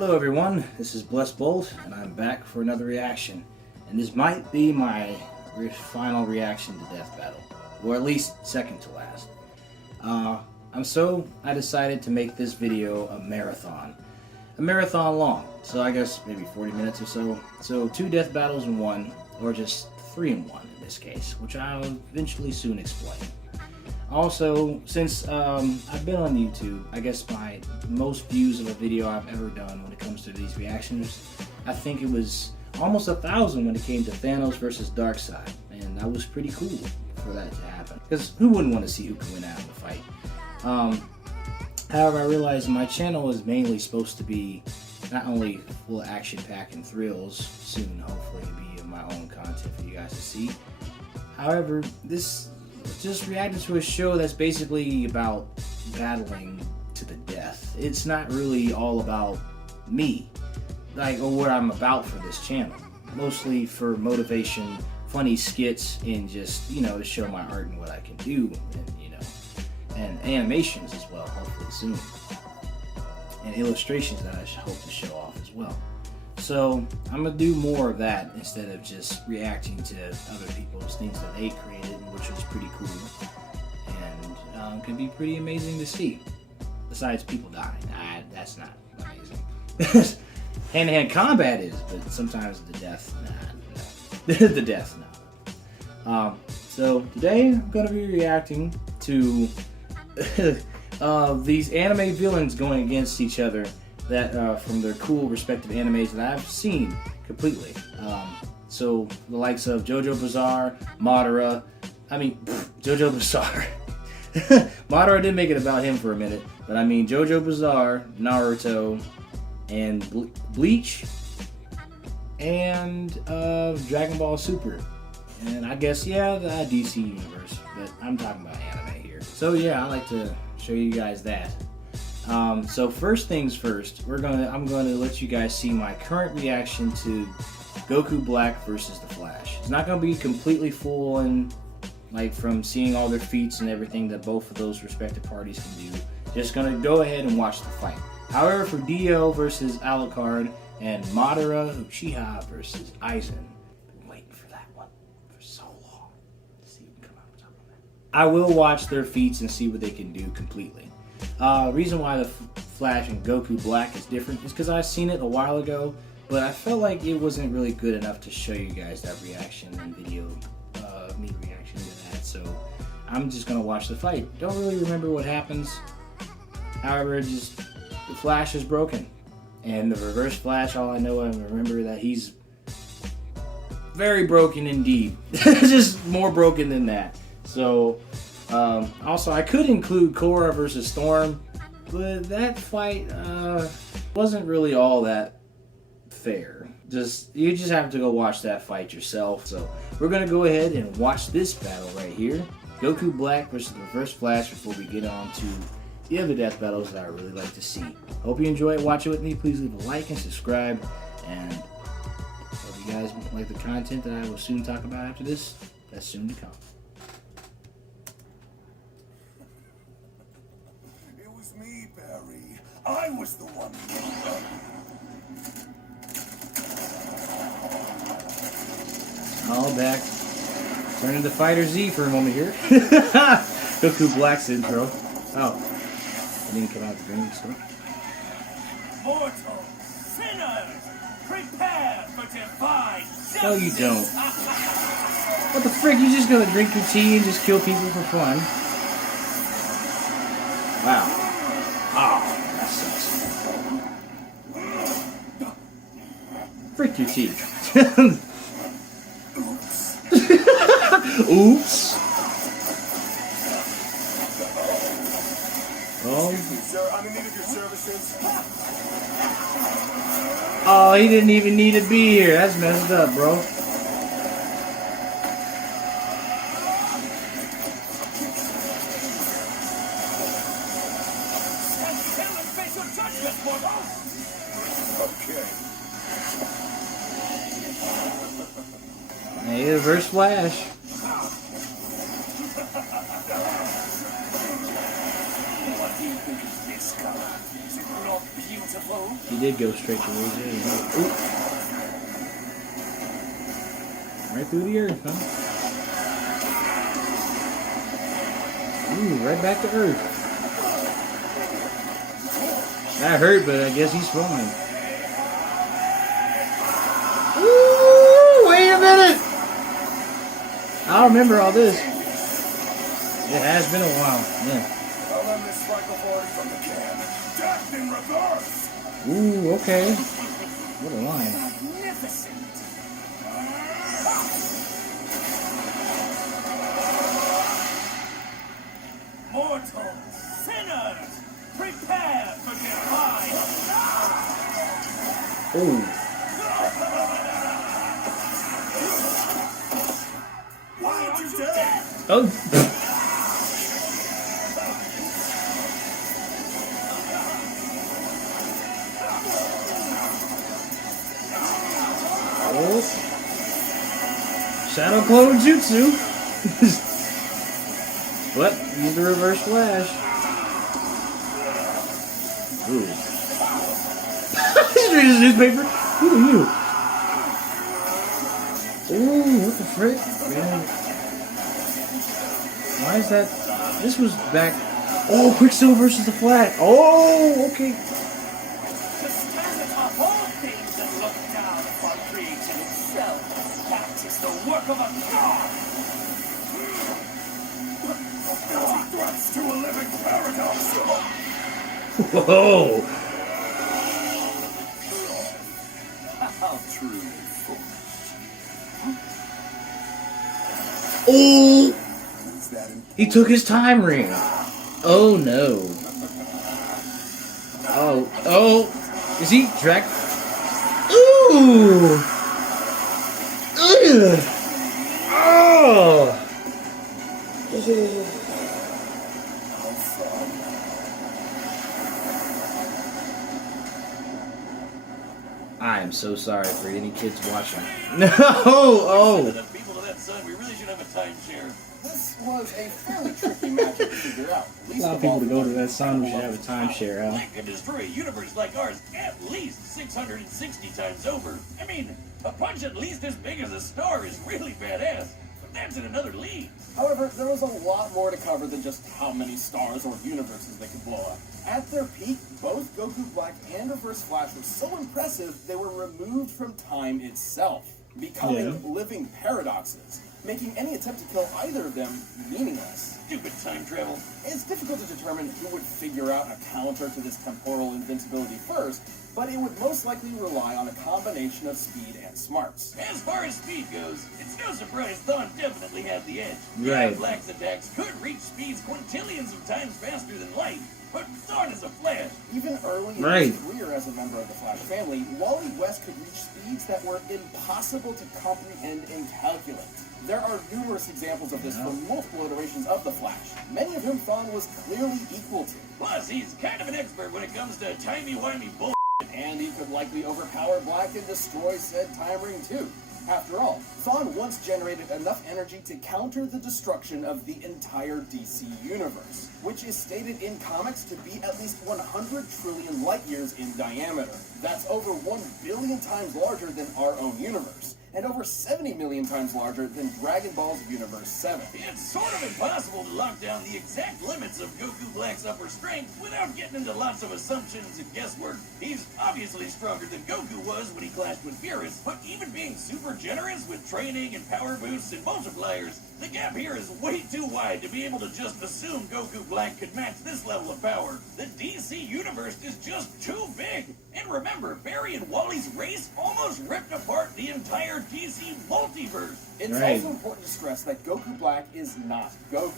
Hello everyone, this is Blessed Bolt, and I'm back for another reaction. And this might be my final reaction to Death Battle, or at least second to last. I decided to make this video a marathon long, so I guess maybe 40 minutes or so. So 2 death battles in one, or just 3 in 1 in this case, which I'll eventually soon explain. Also, since I've been on YouTube, I guess my most views of a video I've ever done when it comes to these reactions, I think it was almost 1,000 when it came to Thanos versus Darkseid, and that was pretty cool for that to happen. Because who wouldn't want to see who can win out of the fight? However, I realized my channel is mainly supposed to be not only full of action-packed and thrills, soon hopefully to be my own content for you guys to see. However, this just reacted to a show that's basically about battling to the death. It's not really all about me, or what I'm about for this channel. Mostly for motivation, funny skits, and just, to show my art and what I can do, and animations as well, hopefully soon. And illustrations that I hope to show off as well. So I'm gonna do more of that instead of just reacting to other people's things that they created, which was pretty cool and can be pretty amazing to see. Besides people dying, that's not amazing. Hand-to-hand combat is, but sometimes the death, no. The death, no. So today I'm gonna be reacting to these anime villains going against each other that from their cool respective animes that I've seen completely. So the likes of JoJo Bizarre, Madara, JoJo Bizarre. Madara did make it about him for a minute, but JoJo Bizarre, Naruto, and Bleach, and Dragon Ball Super. And I guess, the DC universe, but I'm talking about anime here. So yeah, I like to show you guys that. So first things first, I'm gonna let you guys see my current reaction to Goku Black versus the Flash. It's not gonna be completely full and from seeing all their feats and everything that both of those respective parties can do. Just gonna go ahead and watch the fight. However, for Dio versus Alucard and Madara Uchiha versus Aizen, been waiting for that one for so long. Let's see who can come out on top of that. I will watch their feats and see what they can do completely. Reason why the Flash and Goku Black is different is because I've seen it a while ago, but I felt like it wasn't really good enough to show you guys that reaction and video of me reaction to that. So I'm just gonna watch the fight. Don't really remember what happens. However, the Flash is broken, and the Reverse Flash, all I know and remember that he's very broken indeed. Just more broken than that. So. Also, I could include Korra versus Storm, but that fight wasn't really all that fair. You just have to go watch that fight yourself. So we're gonna go ahead and watch this battle right here, Goku Black versus the Reverse Flash, before we get on to the other death battles that I really like to see. Hope you enjoy it. Watch it with me. Please leave a like and subscribe, and hope you guys like the content that I will soon talk about after this. That's soon to come. Me, Barry. I was the one. All back. Turning to Fighter Z for a moment here. Goku Black's intro. Oh. I didn't come out the green store. Mortal sinners, prepare for divine justice. No, you don't. What the frick? You just gonna drink your tea and just kill people for fun? Wow. Oh, that sucks. Frick your teeth. Oops. Oh. Excuse me, sir. I'm in need of your services. Oh, he didn't even need to be here. That's messed up, bro. Okay. Hey, Reverse Flash. What do you think is this? this color. Is it not beautiful? He did go straight to Rosa. Ooh. Right through the earth, huh? Ooh, right back to Earth. That hurt, but I guess he's fine. Ooh, wait a minute! I don't remember all this. It has been a while. Yeah. I'll run this cycle forward from the can. Death in reverse! Ooh, okay. What a line. Magnificent! Mortals, sinners, prepare for divine! Ooh. Why aren't you dead? Oh. Oh. Shadow Clone Jutsu. What? Use the reverse flash. Ooh. He's reading his newspaper. Who are you? Ooh, what the frick? Man. Why is that? This was back. Oh, Quicksilver versus the Flash. Oh, okay. To stand atop all things and look down upon creation itself. That is the work of a god! Threats to a living paradox! Whoa. How truly foolish. Oh. Is that He took his time ring. Oh no. Oh. Is he Drac? Ooh. Ugh. Oh. I am so sorry for any kids watching. No. Oh. The people of that side, we really should have a timeshare. This was a fairly tricky matchup to figure out. A lot of people to go to that sun, we should have a timeshare, huh? Black could destroy a universe like ours at least 660 times over. I mean, a punch at least as big as a star is really badass. But that's in another league. However, there was a lot more to cover than just how many stars or universes they could blow up. At their peak, both Goku Black and Reverse Flash were so impressive they were removed from time itself, becoming living paradoxes, making any attempt to kill either of them meaningless. Stupid time travel. It's difficult to determine who would figure out a counter to this temporal invincibility first, but it would most likely rely on a combination of speed and smarts. As far as speed goes, it's no surprise Thawne definitely had the edge. Right. Yeah, Black's attacks could reach speeds quintillions of times faster than light, but Thawne is a Flash. Even early in Right. his career as a member of the Flash family, Wally West could reach speeds that were impossible to comprehend and calculate. There are numerous examples of this from multiple iterations of the Flash, many of whom Thawne was clearly equal to. Plus, he's kind of an expert when it comes to timey-wimey bull. And he could likely overpower Black and destroy said time ring too. After all, Thawne once generated enough energy to counter the destruction of the entire DC universe, which is stated in comics to be at least 100 trillion light years in diameter. That's over 1 billion times larger than our own universe, and over 70 million times larger than Dragon Ball's Universe 7. It's sort of impossible to lock down the exact limits of Goku Black's upper strength without getting into lots of assumptions and guesswork. He's obviously stronger than Goku was when he clashed with Beerus, but even being super generous with training and power boosts and multipliers, the gap here is way too wide to be able to just assume Goku Black could match this level of power. The DC universe is just too big. And remember, Barry and Wally's race almost ripped apart the entire DC multiverse. It's Right. also important to stress that Goku Black is not Goku.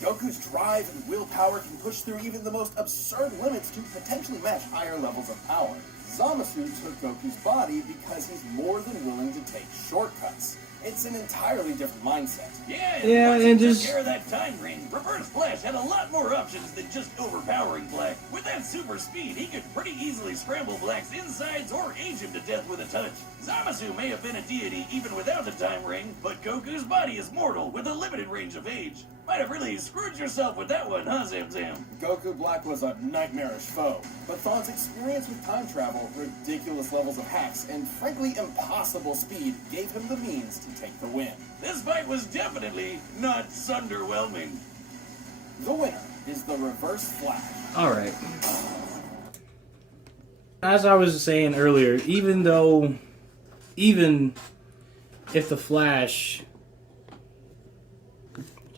Goku's drive and willpower can push through even the most absurd limits to potentially match higher levels of power. Zamasu took Goku's body because he's more than willing to take shortcuts. It's an entirely different mindset. Yeah, once and he took just- care of that time ring, Reverse Flash had a lot more options than just overpowering Black. With that super speed, he could pretty easily scramble Black's insides or age him to death with a touch. Zamasu may have been a deity even without the time ring, but Goku's body is mortal with a limited range of age. Might have really screwed yourself with that one, huh, Zam Zam? Goku Black was a nightmarish foe, but Thawne's experience with time travel, ridiculous levels of hacks, and frankly impossible speed gave him the means to take the win. This fight was definitely not underwhelming. The winner is the Reverse Flash. All right. As I was saying earlier, even if the Flash,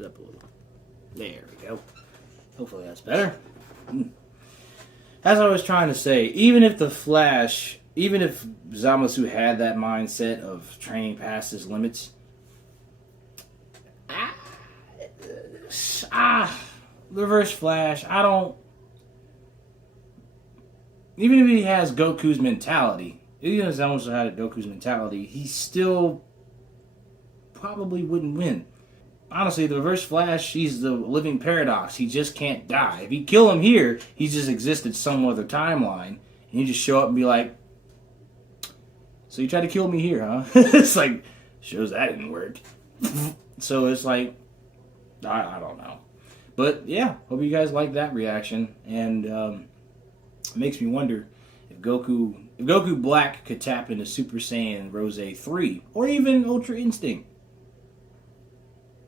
up a little. There we go. Hopefully that's better. As I was trying to say, even if Zamasu had that mindset of training past his limits, Reverse Flash, even if he has Goku's mentality, even if Zamasu had Goku's mentality, he still probably wouldn't win. Honestly, the Reverse Flash, he's the living paradox. He just can't die. If you kill him here, he just existed some other timeline. And you just show up and be like, so you tried to kill me here, huh? It's like, shows that didn't work. So it's like, I don't know. But yeah, hope you guys like that reaction. And it makes me wonder if Goku Black could tap into Super Saiyan Rose 3. Or even Ultra Instinct.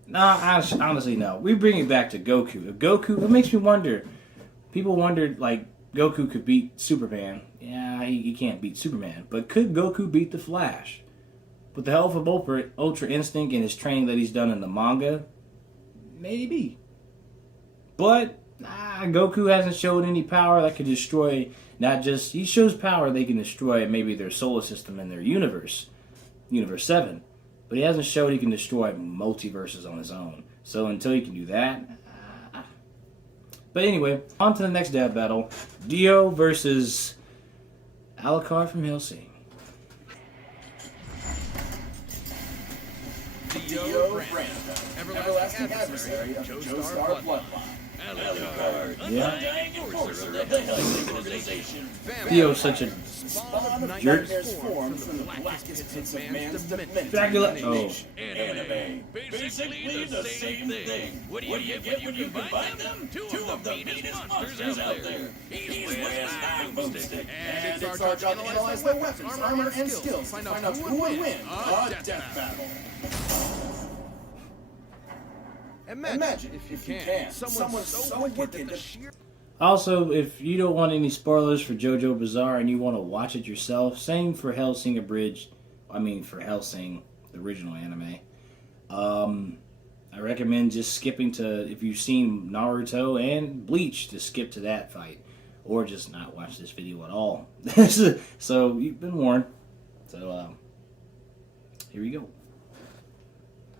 Nah, honestly, no. We bring it back to Goku. If Goku, it makes me wonder. People wondered, like, Goku could beat Superman. Yeah, he can't beat Superman. But could Goku beat the Flash? With the help of Ultra Instinct and his training that he's done in the manga, maybe. But Goku hasn't showed any power that could destroy, not just, he shows power they can destroy maybe their solar system and their universe, Universe 7. But he hasn't showed he can destroy multiverses on his own. So until he can do that... But anyway, on to the next dad battle. Dio versus Alucard from Hellsing. Dio Brando, everlasting adversary of the Joestar bloodline. Alucard, Yeah. undying enforcer of the Hellsing organization. Dio's such a Spawn of jerk. nightmares formed from the blackest pits of man's demented Dracula. imagination. Anime. Basically the same thing. What do you get when you combine them? Two of the meanest monsters out there. He's Wiz, I'm Boomstick. And it's our job to analyze their weapons, armor, and skills to find out who would win a death battle. Imagine, if you can, someone so wicked that Also, if you don't want any spoilers for JoJo Bizarre and you want to watch it yourself, same for Hellsing Abridged. For Hellsing, the original anime. I recommend just skipping to, if you've seen Naruto and Bleach, to skip to that fight. Or just not watch this video at all. So, you've been warned. So, here we go.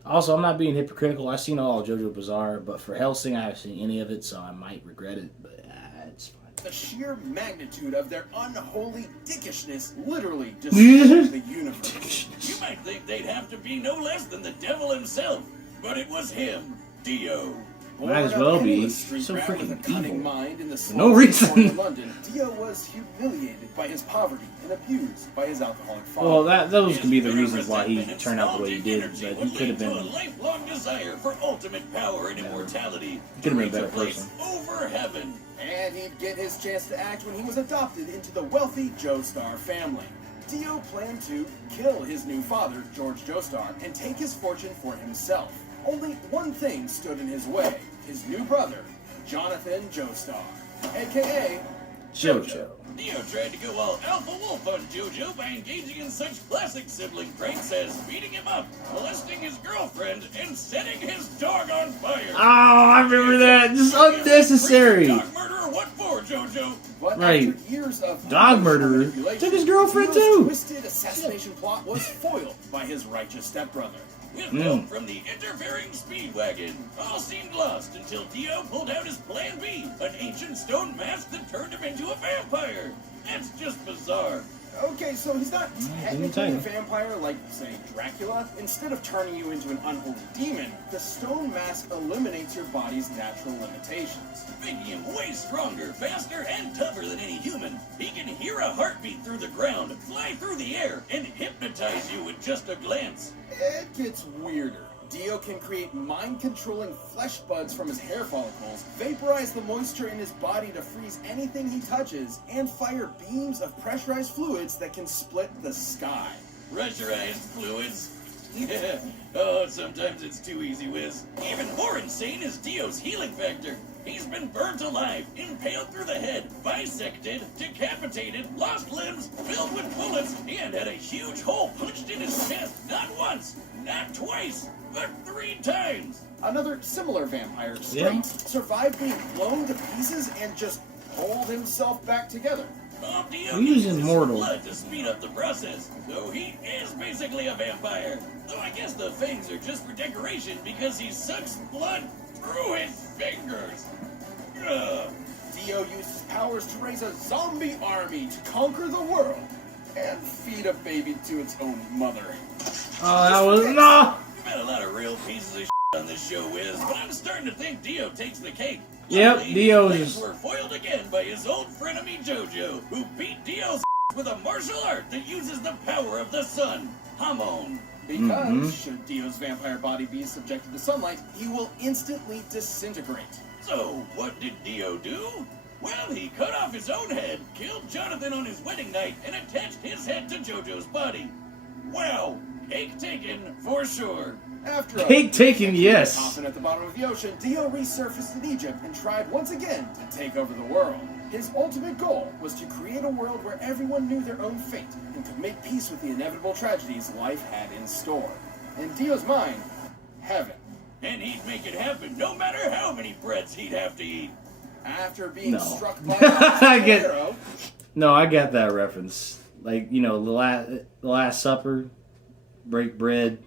Also, I'm not being hypocritical. I've seen all of JoJo Bizarre, but for Hellsing, I haven't seen any of it, so I might regret it, but it's fine. the sheer magnitude of their unholy dickishness literally destroyed the universe. You might think they'd have to be no less than the devil himself, but it was him, Dio. Might as well be. Penniless street So rat with a freaking cunning evil. mind in the no reason. slums of London, Dio was humiliated by his poverty and abused by his alcoholic father. Well, those could be the His reasons why he resentment and turned out the way he did, energy but would he could have lead to been. a lifelong desire for ultimate power and immortality. Could have been a to better reach place person. over heaven. And he'd get his chance to act when he was adopted into the wealthy Joestar family. Dio planned to kill his new father, George Joestar, and take his fortune for himself. Only one thing stood in his way: his new brother, Jonathan Joestar, aka JoJo. Dio tried to go all alpha wolf on JoJo by engaging in such classic sibling pranks as beating him up, molesting his girlfriend, and setting his dog on fire. Oh, I remember that. Just unnecessary. Dog murderer, what for, JoJo? But Right. after years of Dog murderer manipulation, took his girlfriend Dio's too. twisted assassination plot was foiled by his righteous stepbrother. With help from the interfering Speedwagon. All seemed lost until Dio pulled out his Plan B, an ancient stone mask that turned him into a vampire. That's just bizarre. Okay, so he's not tell technically a you. vampire like, say, Dracula. Instead of turning you into an unholy demon, the stone mask eliminates your body's natural limitations. Making him way stronger, faster, and tougher than any human. He can hear a heartbeat through the ground, fly through the air, and hypnotize you with just a glance. It gets weirder. Dio can create mind-controlling flesh buds from his hair follicles, vaporize the moisture in his body to freeze anything he touches, and fire beams of pressurized fluids that can split the sky. Pressurized fluids? Yeah. Oh, sometimes it's too easy, Wiz. Even more insane is Dio's healing factor. He's been burnt alive, impaled through the head, bisected, decapitated, lost limbs, filled with bullets, and had a huge hole punched in his chest not once, not twice, but 3 times. Another similar vampire, Straight, survived being blown to pieces and just pulled himself back together. Oh, Dio He's uses immortal. blood to speed up the process, so he is basically a vampire. Though I guess the fangs are just for decoration because he sucks blood through his fingers. Ugh. Dio used his powers to raise a zombie army to conquer the world and feed a baby to its own mother. Oh, that was no. We've had a lot of real pieces of shit on this show, Wiz, but I'm starting to think Dio takes the cake. Yep, Luckily, Dio his is- plans were foiled again by his old frenemy JoJo, who beat Dio's with a martial art that uses the power of the sun, Hamon. Because should Dio's vampire body be subjected to sunlight, he will instantly disintegrate. So, what did Dio do? Well, he cut off his own head, killed Jonathan on his wedding night, and attached his head to JoJo's body. Wow, cake taken for sure. After a Cake taken, yes. coffin at the bottom of the ocean, Dio resurfaced in Egypt and tried once again to take over the world. His ultimate goal was to create a world where everyone knew their own fate and could make peace with the inevitable tragedies life had in store. In Dio's mind, heaven. And he'd make it happen no matter how many breads he'd have to eat. After being No. struck by I a get- arrow, No, I got that reference. Like, you know, the Last Supper, break bread.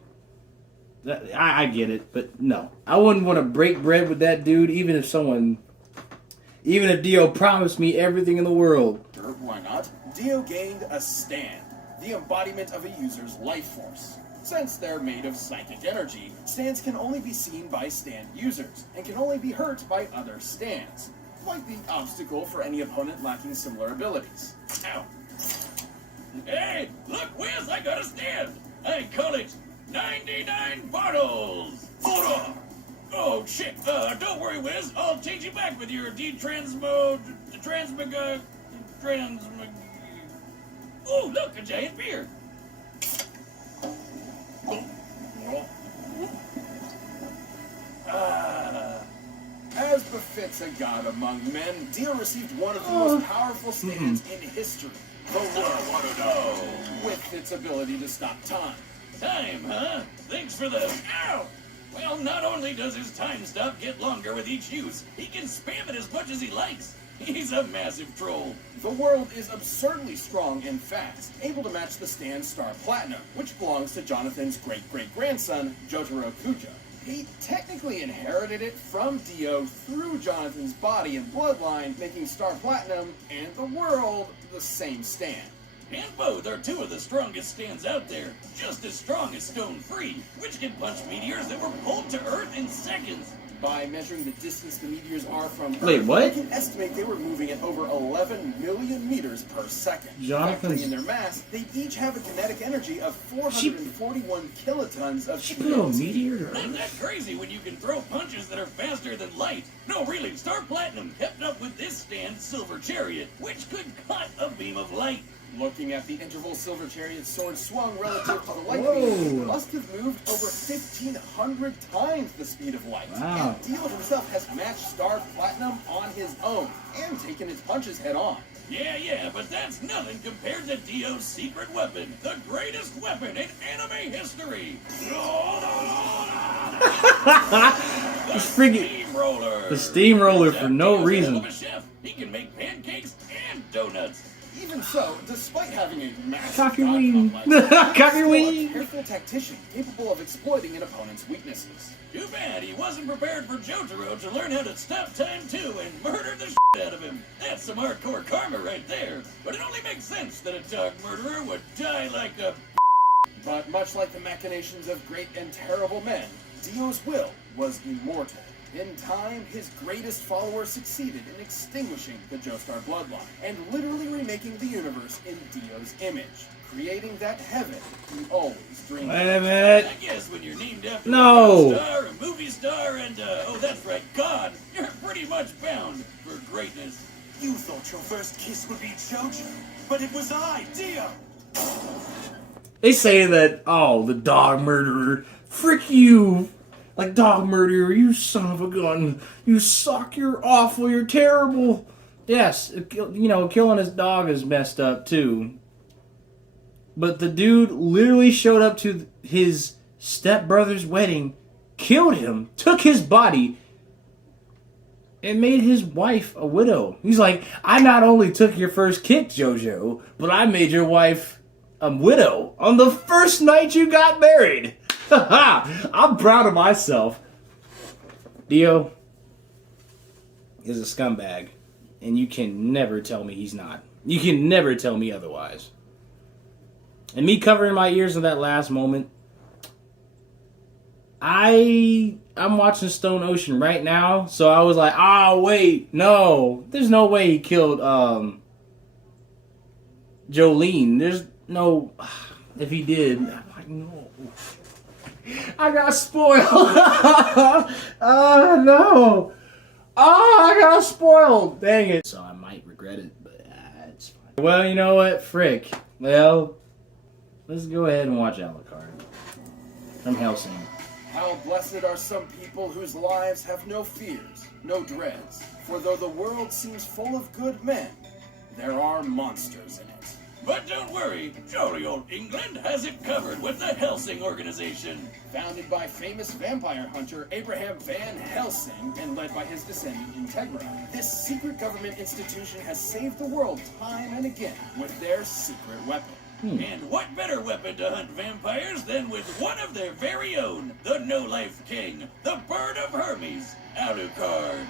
I get it, but no. I wouldn't want to break bread with that dude, even if Dio promised me everything in the world. or why not, Dio gained a stand, the embodiment of a user's life force. Since they're made of psychic energy, stands can only be seen by stand users, and can only be hurt by other stands. Quite the obstacle for any opponent lacking similar abilities. Ow. Hey, look, Wiz, I got a stand. I call it 99 bottles. Hold on. Oh, shit. Don't worry, Wiz. I'll change you back with your Oh, look, a giant beer. Ah. As befits a god among men, Dio received one of the most powerful stands in history, the World, with its ability to stop time. Time, huh? Thanks for the... Ow! Well, not only does his time stop get longer with each use, he can spam it as much as he likes. He's a massive troll. The world is absurdly strong and fast, able to match the stand's Star Platinum, which belongs to Jonathan's great-great-grandson, Jotaro Kujo. He technically inherited it from Dio through Jonathan's body and bloodline, making Star Platinum and the world the same stand. And both are two of the strongest stands out there, just as strong as Stone Free, which can punch meteors that were pulled to Earth in seconds. By measuring the distance the meteors are from Wait, Earth, what? they can estimate they were moving at over 11 million meters per second. Jonathan's- Factoring in their mass, they each have a kinetic energy of 441 kilotons of She put a TNT. meteor to Not Earth? that crazy when you can throw punches that are faster than light. No, really, Star Platinum kept up with this stand's Silver Chariot, which could cut a beam of light. Looking at the interval Silver Chariot's sword swung relative to the light Whoa. beam, must have moved over 1,500 times the speed of light. Wow. And Dio himself has matched Star Platinum on his own, and taken his punches head on. Yeah, but that's nothing compared to Dio's secret weapon, the greatest weapon in anime history. The freaking- steamroller. The steamroller for no Dio's a reason. hell of a chef. He can make pancakes and donuts. Even so, despite having a massive Cocky god wing. complex, Cocky he's still wing. a careful tactician capable of exploiting an opponent's weaknesses. Too bad he wasn't prepared for Jotaro to learn how to stop time too and murder the out of him. That's some hardcore karma right there. But it only makes sense that a dog murderer would die like a... But much like the machinations of great and terrible men, Dio's will was immortal. In time, his greatest follower succeeded in extinguishing the Joestar bloodline and literally remaking the universe in Dio's image, creating that heaven he always dreamed of. Wait a minute. I guess when you're named after No. a rock star, a movie star, and, oh, that's right, God, you're pretty much bound for greatness. You thought your first kiss would be JoJo, but it was I, Dio. They say that, oh, the dog murderer, frick you. Like, dog murderer, you son of a gun. You suck, you're awful, you're terrible. Yes, killing his dog is messed up, too. But the dude literally showed up to his stepbrother's wedding, killed him, took his body, and made his wife a widow. He's like, I not only took your first kick, JoJo, but I made your wife a widow on the first night you got married. I'm proud of myself. Dio is a scumbag, and you can never tell me he's not. You can never tell me otherwise. And me covering my ears in that last moment, I'm watching Stone Ocean right now, so I was like, wait, no. There's no way he killed Jolene. There's no... If he did, I'm like, no. I got spoiled. No. I got spoiled. Dang it. So I might regret it, but it's fine. Well, you know what? Frick. Well, let's go ahead and watch Alucard from Hellsing. How blessed are some people whose lives have no fears, no dreads. For though the world seems full of good men, there are monsters in it. But don't worry, jolly old England has it covered with the Helsing organization. Founded by famous vampire hunter Abraham Van Helsing and led by his descendant Integra, this secret government institution has saved the world time and again with their secret weapon. And what better weapon to hunt vampires than with one of their very own, the no-life king, the Bird of Hermes, Alucard.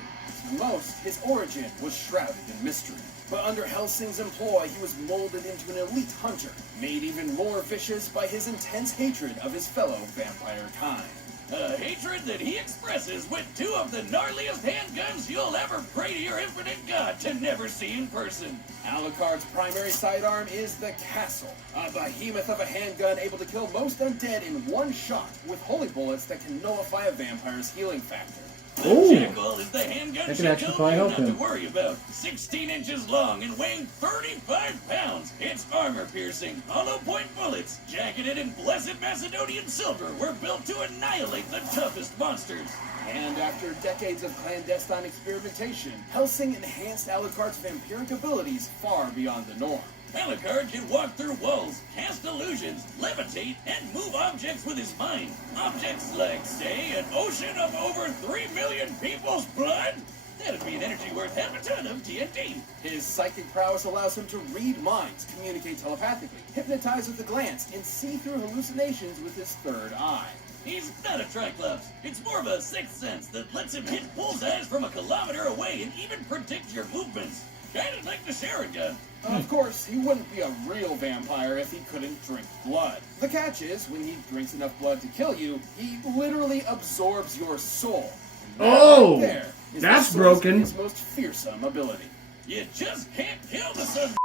To most, his origin was shrouded in mystery. But under Helsing's employ, he was molded into an elite hunter, made even more vicious by his intense hatred of his fellow vampire kind. A hatred that he expresses with two of the gnarliest handguns you'll ever pray to your infinite God to never see in person. Alucard's primary sidearm is the Castle, a behemoth of a handgun able to kill most undead in one shot with holy bullets that can nullify a vampire's healing factor. The Jackal is the handgun That she could actually told probably you help not to him. worry about. 16 inches long and weighing 35 pounds. Its armor-piercing, hollow-point bullets, jacketed in blessed Macedonian silver, were built to annihilate the toughest monsters. And after decades of clandestine experimentation, Helsing enhanced Alucard's vampiric abilities far beyond the norm. Alucard can walk through walls, cast illusions, levitate, and move objects with his mind. Objects like, say, an ocean of over 3 million people's blood? That'd be an energy worth half a ton of TNT. His psychic prowess allows him to read minds, communicate telepathically, hypnotize with a glance, and see through hallucinations with his third eye. He's not a Triclops. It's more of a sixth sense that lets him hit bullseyes from a kilometer away and even predict your movements. Kinda like the Sharon gun. Of course, he wouldn't be a real vampire if he couldn't drink blood. The catch is, when he drinks enough blood to kill you, he literally absorbs your soul. And that Oh, right there is that's the source of broken. his most fearsome ability. You just can't kill the son.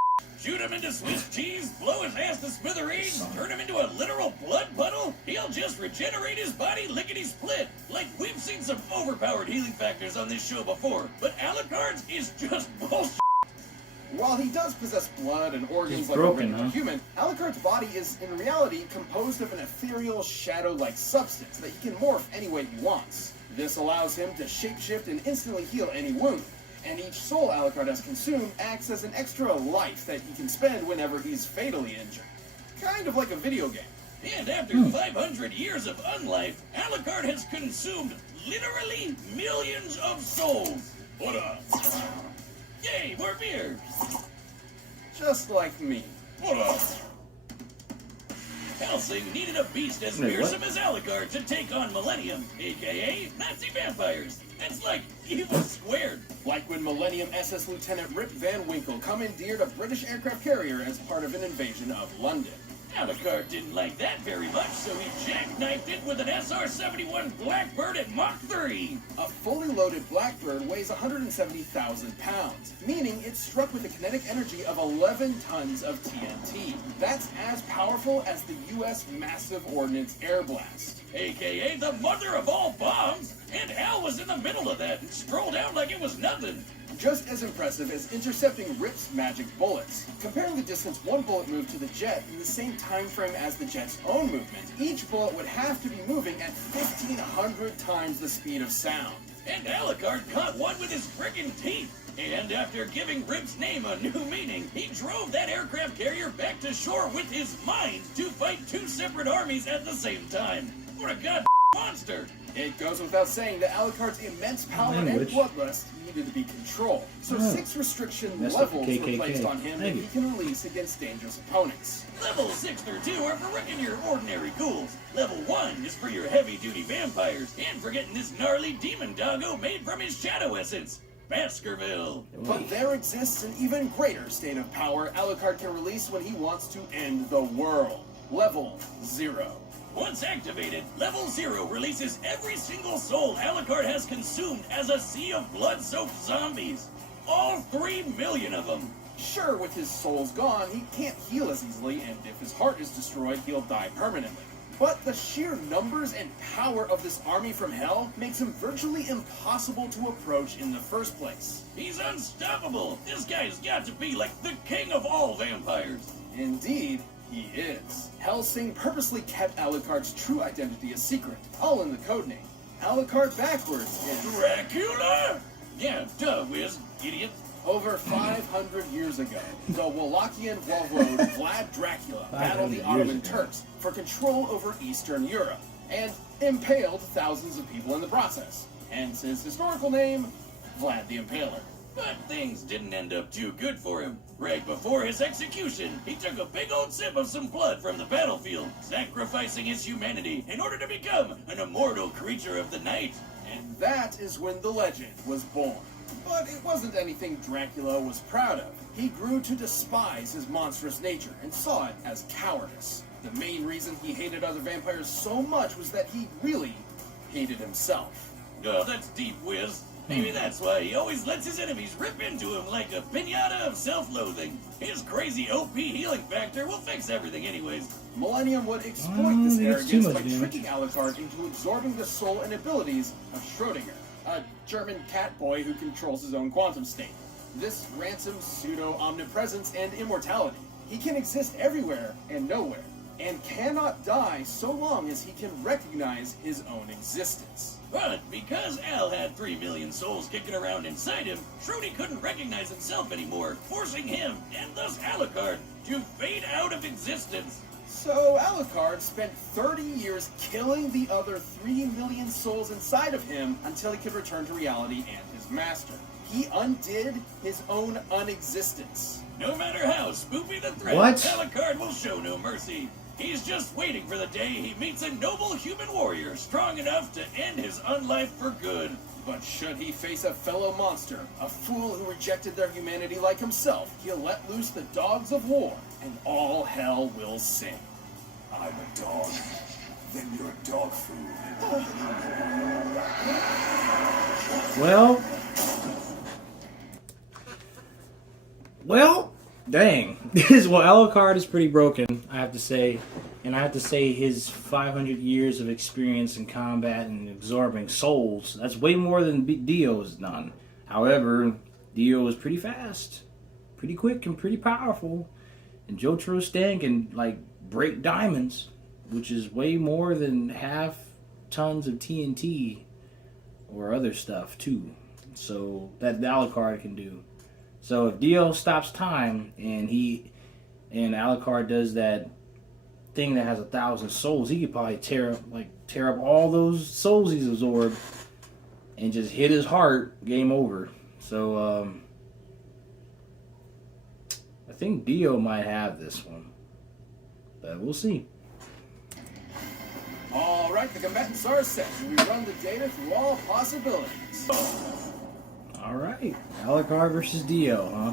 Shoot him into Swiss cheese, blow his ass to smithereens, turn him into a literal blood puddle, he'll just regenerate his body lickety-split. Like, we've seen some overpowered healing factors on this show before, but Alucard's is just bullshit. While he does possess blood and organs He's like broken, a regular huh? human, Alucard's body is, in reality, composed of an ethereal, shadow-like substance that he can morph any way he wants. This allows him to shapeshift and instantly heal any wound. And each soul Alucard has consumed acts as an extra life that he can spend whenever he's fatally injured. Kind of like a video game. And after 500 years of unlife, Alucard has consumed literally millions of souls. What up? Yay, more beer! Just like me. What up? Helsing needed a beast as Wait, fearsome as Alucard to take on Millennium, aka Nazi vampires. It's like evil squared. Like when Millennium SS Lieutenant Rip Van Winkle commandeered a British aircraft carrier as part of an invasion of London. Alucard didn't like that very much, so he jackknifed it with an SR-71 Blackbird at Mach 3. A fully loaded Blackbird weighs 170,000 pounds, meaning it's struck with a kinetic energy of 11 tons of TNT. That's as powerful as the U.S. Massive Ordnance Air Blast. AKA the mother of all bombs, and Al was in the middle of that and strolled out like it was nothing. Just as impressive as intercepting Rip's magic bullets. Comparing the distance one bullet moved to the jet in the same time frame as the jet's own movement, each bullet would have to be moving at 1,500 times the speed of sound. And Alucard caught one with his friggin' teeth. And after giving Rip's name a new meaning, he drove that aircraft carrier back to shore with his mind to fight two separate armies at the same time. What a god monster! It goes without saying that Alucard's immense power and Language. bloodlust needed to be controlled. So Oh. 6 restriction Messed up levels KKK. were placed on him that Thank he you. can release against dangerous opponents. Level 6 through 2 are for wrecking your ordinary ghouls. Level 1 is for your heavy-duty vampires, and for getting this gnarly demon doggo made from his shadow essence, Baskerville. But there exists an even greater state of power Alucard can release when he wants to end the world. Level 0. Once activated, Level 0 releases every single soul Alucard has consumed as a sea of blood-soaked zombies. All 3 million of them. Sure, with his souls gone, he can't heal as easily, and if his heart is destroyed, he'll die permanently. But the sheer numbers and power of this army from hell makes him virtually impossible to approach in the first place. He's unstoppable. This guy's got to be like the king of all vampires. Indeed, he is. Hellsing purposely kept Alucard's true identity a secret, all in the codename. Alucard backwards is Dracula? Yeah, duh, Wiz, idiot. over 500 years ago. The Wallachian warlord Vlad Dracula battled 500 the years Ottoman ago. Turks for control over Eastern Europe and impaled thousands of people in the process. Hence his historical name, Vlad the Impaler. But things didn't end up too good for him. Right before his execution, he took a big old sip of some blood from the battlefield, sacrificing his humanity in order to become an immortal creature of the night. And that is when the legend was born. But it wasn't anything Dracula was proud of. He grew to despise his monstrous nature and saw it as cowardice. The main reason he hated other vampires so much was that he really hated himself. Oh, that's deep, Wiz. Maybe that's why he always lets his enemies rip into him like a piñata of self-loathing. His crazy OP healing factor will fix everything anyways. Millennium would exploit this That's too arrogance much by damage. tricking Alucard into absorbing the soul and abilities of Schrödinger, a German cat boy who controls his own quantum state. This ransoms pseudo-omnipresence and immortality. He can exist everywhere and nowhere, and cannot die so long as he can recognize his own existence. But because Al had 3 million souls kicking around inside him, Schrödinger couldn't recognize himself anymore, forcing him, and thus Alucard, to fade out of existence. So Alucard spent 30 years killing the other 3 million souls inside of him until he could return to reality and his master. He undid his own unexistence. No matter how spoopy the threat, What? Alucard will show no mercy. He's just waiting for the day he meets a noble human warrior strong enough to end his unlife for good. But should he face a fellow monster, a fool who rejected their humanity like himself, he'll let loose the dogs of war, and all hell will sing. I'm a dog. Then you're dog food. Well, dang. Alucard is pretty broken, I have to say. And I have to say his 500 years of experience in combat and absorbing souls, that's way more than Dio has done. However, Dio is pretty fast, pretty quick, and pretty powerful. And Jotaro Stan can, break diamonds, which is way more than half tons of TNT or other stuff, too. So, that Alucard can do. So if Dio stops time and Alucard does that thing that has 1,000 souls, he could probably tear up all those souls he's absorbed and just hit his heart. Game over. So I think Dio might have this one, but we'll see. All right, the combatants are set. We run the data through all possibilities. All right, Alucard versus Dio, huh?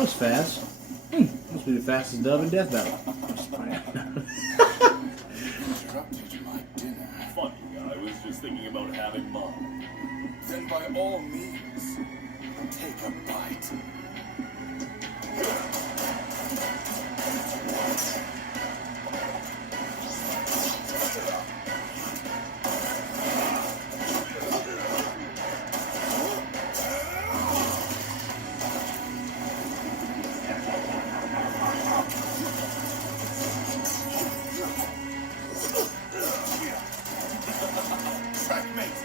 was fast. Must be the fastest dub in Death Battle. Just playing. Interrupted my dinner. Funny, I was just thinking about having mom. Then by all means, take a bite. Trackmate!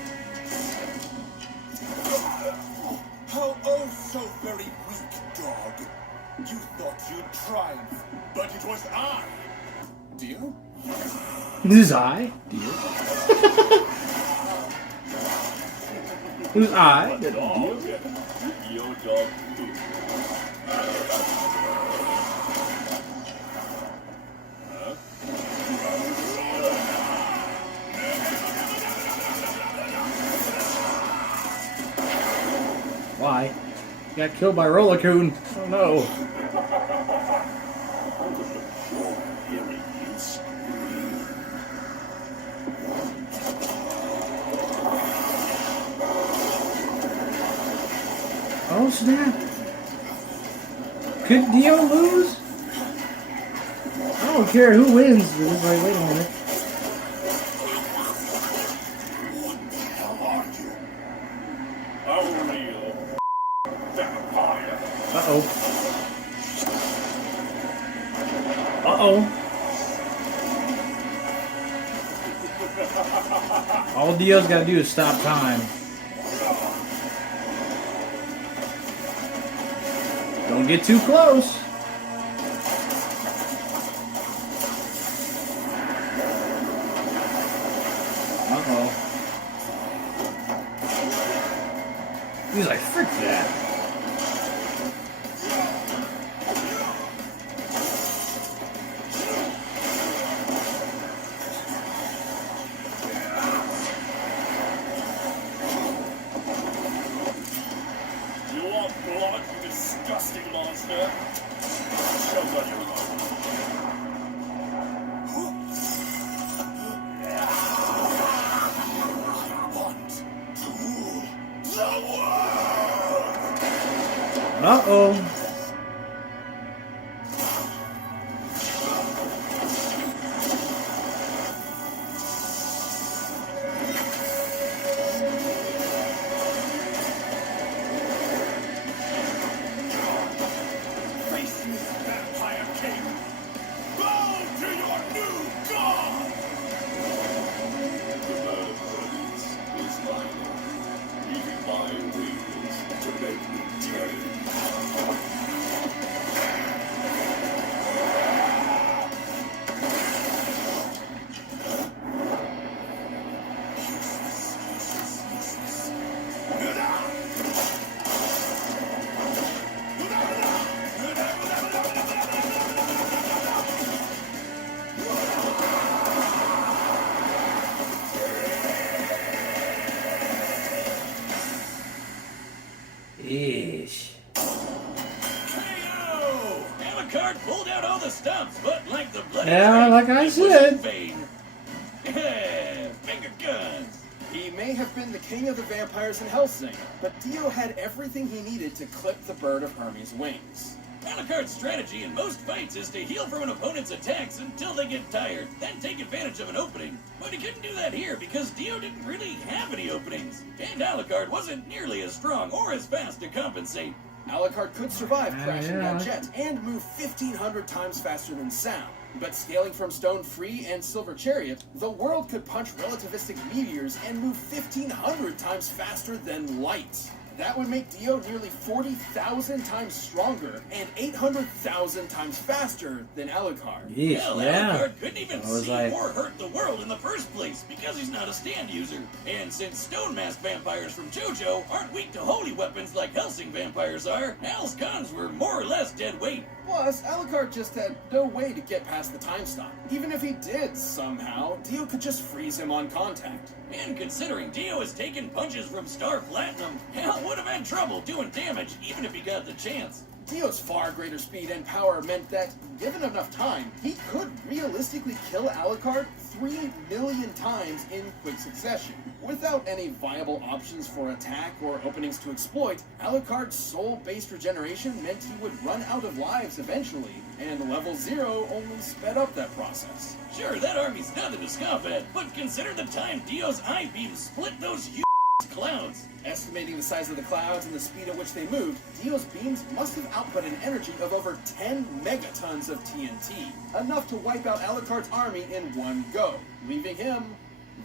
How oh so very weak, dog. You thought you'd triumph, but it was I. Dio? Who's I? Who's I? Dog. Yo, dog. Why? Got killed by Rollercoon. Oh no. Hearing you scream. Oh snap. Could Dio lose? I don't care who wins. It's like, wait a minute. A real vampire. Uh-oh. Uh-oh. All Dio's gotta do is stop time. Don't get too close. Uh-oh. He's like, frick that. You want blood, you disgusting monster? Show what you're about. Uh-oh. Face me, Vampire King! Bow to your new god! The bird of Hermes is mine. Using my wings to make me tame. Ish. KO! Alucard pulled out all the stops, but like the bloody Yeah, train, like I it was said. in vain. Yeah, finger guns. He may have been the king of the vampires in Hellsing, but Dio had everything he needed to clip the bird of Hermes' wings. Alucard's strategy in most fights is to heal from an opponent's attacks until they get tired, then take advantage of an opening. But he couldn't do that here because Dio didn't really have any openings, and Alucard wasn't nearly as strong or as fast to compensate. Alucard could survive crashing Yeah. that jet and move 1,500 times faster than sound. But scaling from Stone Free and Silver Chariot, the world could punch relativistic meteors and move 1,500 times faster than light. That would make Dio nearly 40,000 times stronger and 800,000 times faster than Alucard. Ish, Hell, yeah. Alucard couldn't even I was see like- or hurt the world in the first place because he's not a stand user. And since stone mask vampires from JoJo aren't weak to holy weapons like Hellsing vampires are, Al's cons were more or less dead weight. Plus, Alucard just had no way to get past the time stop. Even if he did somehow, Dio could just freeze him on contact. And considering Dio has taken punches from Star Platinum, Hal would have had trouble doing damage even if he got the chance. Dio's far greater speed and power meant that, given enough time, he could realistically kill Alucard 3 million times in quick succession. Without any viable options for attack or openings to exploit, Alucard's soul-based regeneration meant he would run out of lives eventually, and level 0 only sped up that process. Sure, that army's nothing to scoff at, but consider the time Dio's eye beam split those huge clouds. Estimating the size of the clouds and the speed at which they moved, Dio's beams must have output an energy of over 10 megatons of TNT, enough to wipe out Alucard's army in one go, leaving him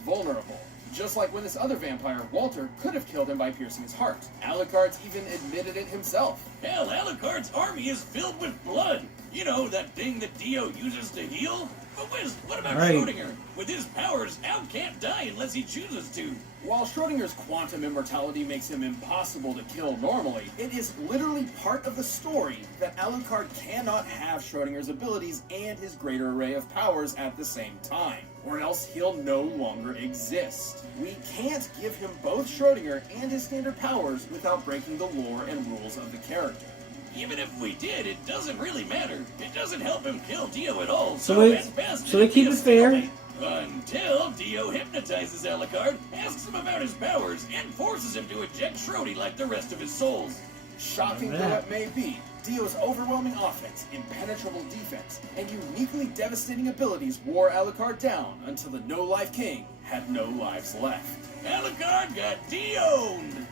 vulnerable. Just like when this other vampire, Walter, could have killed him by piercing his heart. Alucard's even admitted it himself. Hell, Alucard's army is filled with blood. You know, that thing that Dio uses to heal? But Wiz, what about Right. Schrodinger? With his powers, Al can't die unless he chooses to. While Schrodinger's quantum immortality makes him impossible to kill normally, it is literally part of the story that Alucard cannot have Schrodinger's abilities and his greater array of powers at the same time, or else he'll no longer exist. We can't give him both Schrodinger and his standard powers without breaking the lore and rules of the character. Even if we did, it doesn't really matter. It doesn't help him kill Dio at all. So they- at best, so they it'd be keep a it fair. stalemate. Until Dio hypnotizes Alucard, asks him about his powers, and forces him to eject Schrody like the rest of his souls. Shocking though it may be, Dio's overwhelming offense, impenetrable defense, and uniquely devastating abilities wore Alucard down until the No-Life King had no lives left. Alucard got Dio'd!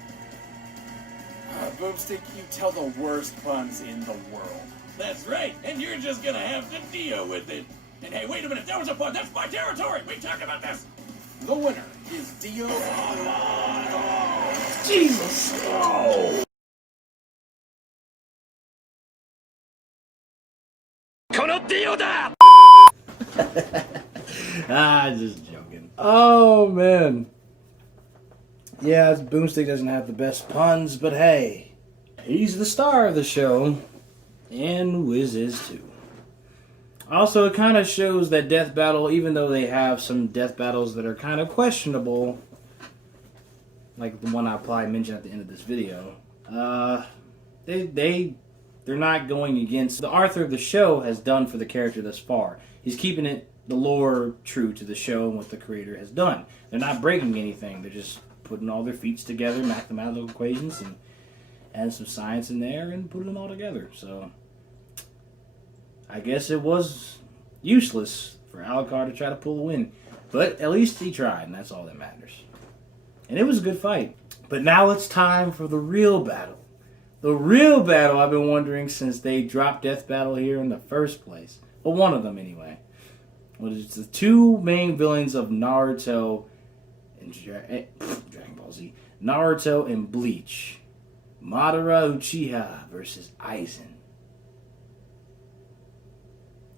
Boomstick, you tell the worst puns in the world. That's right, and you're just gonna have to deal with it. And hey, wait a minute, that was a pun. That's my territory. We talked about this. The winner is Dio. Jesus! Oh! Just joking. Oh, man. Yeah, Boomstick doesn't have the best puns, but hey, he's the star of the show, and Wiz is too. Also, it kind of shows that Death Battle, even though they have some Death Battles that are kind of questionable, like the one I probably mentioned at the end of this video, they're not going against the Arthur the show has done for the character thus far. He's keeping the lore true to the show and what the creator has done. They're not breaking anything. They're just putting all their feats together, mathematical equations, and adding some science in there and putting them all together. So I guess it was useless for Alucard to try to pull a win. But at least he tried, and that's all that matters. And it was a good fight. But now it's time for the real battle. The real battle I've been wondering since they dropped Death Battle here in the first place. Well, one of them anyway. Well, it's the two main villains of Naruto and Dragon Ball Z. Naruto and Bleach. Madara Uchiha versus Aizen.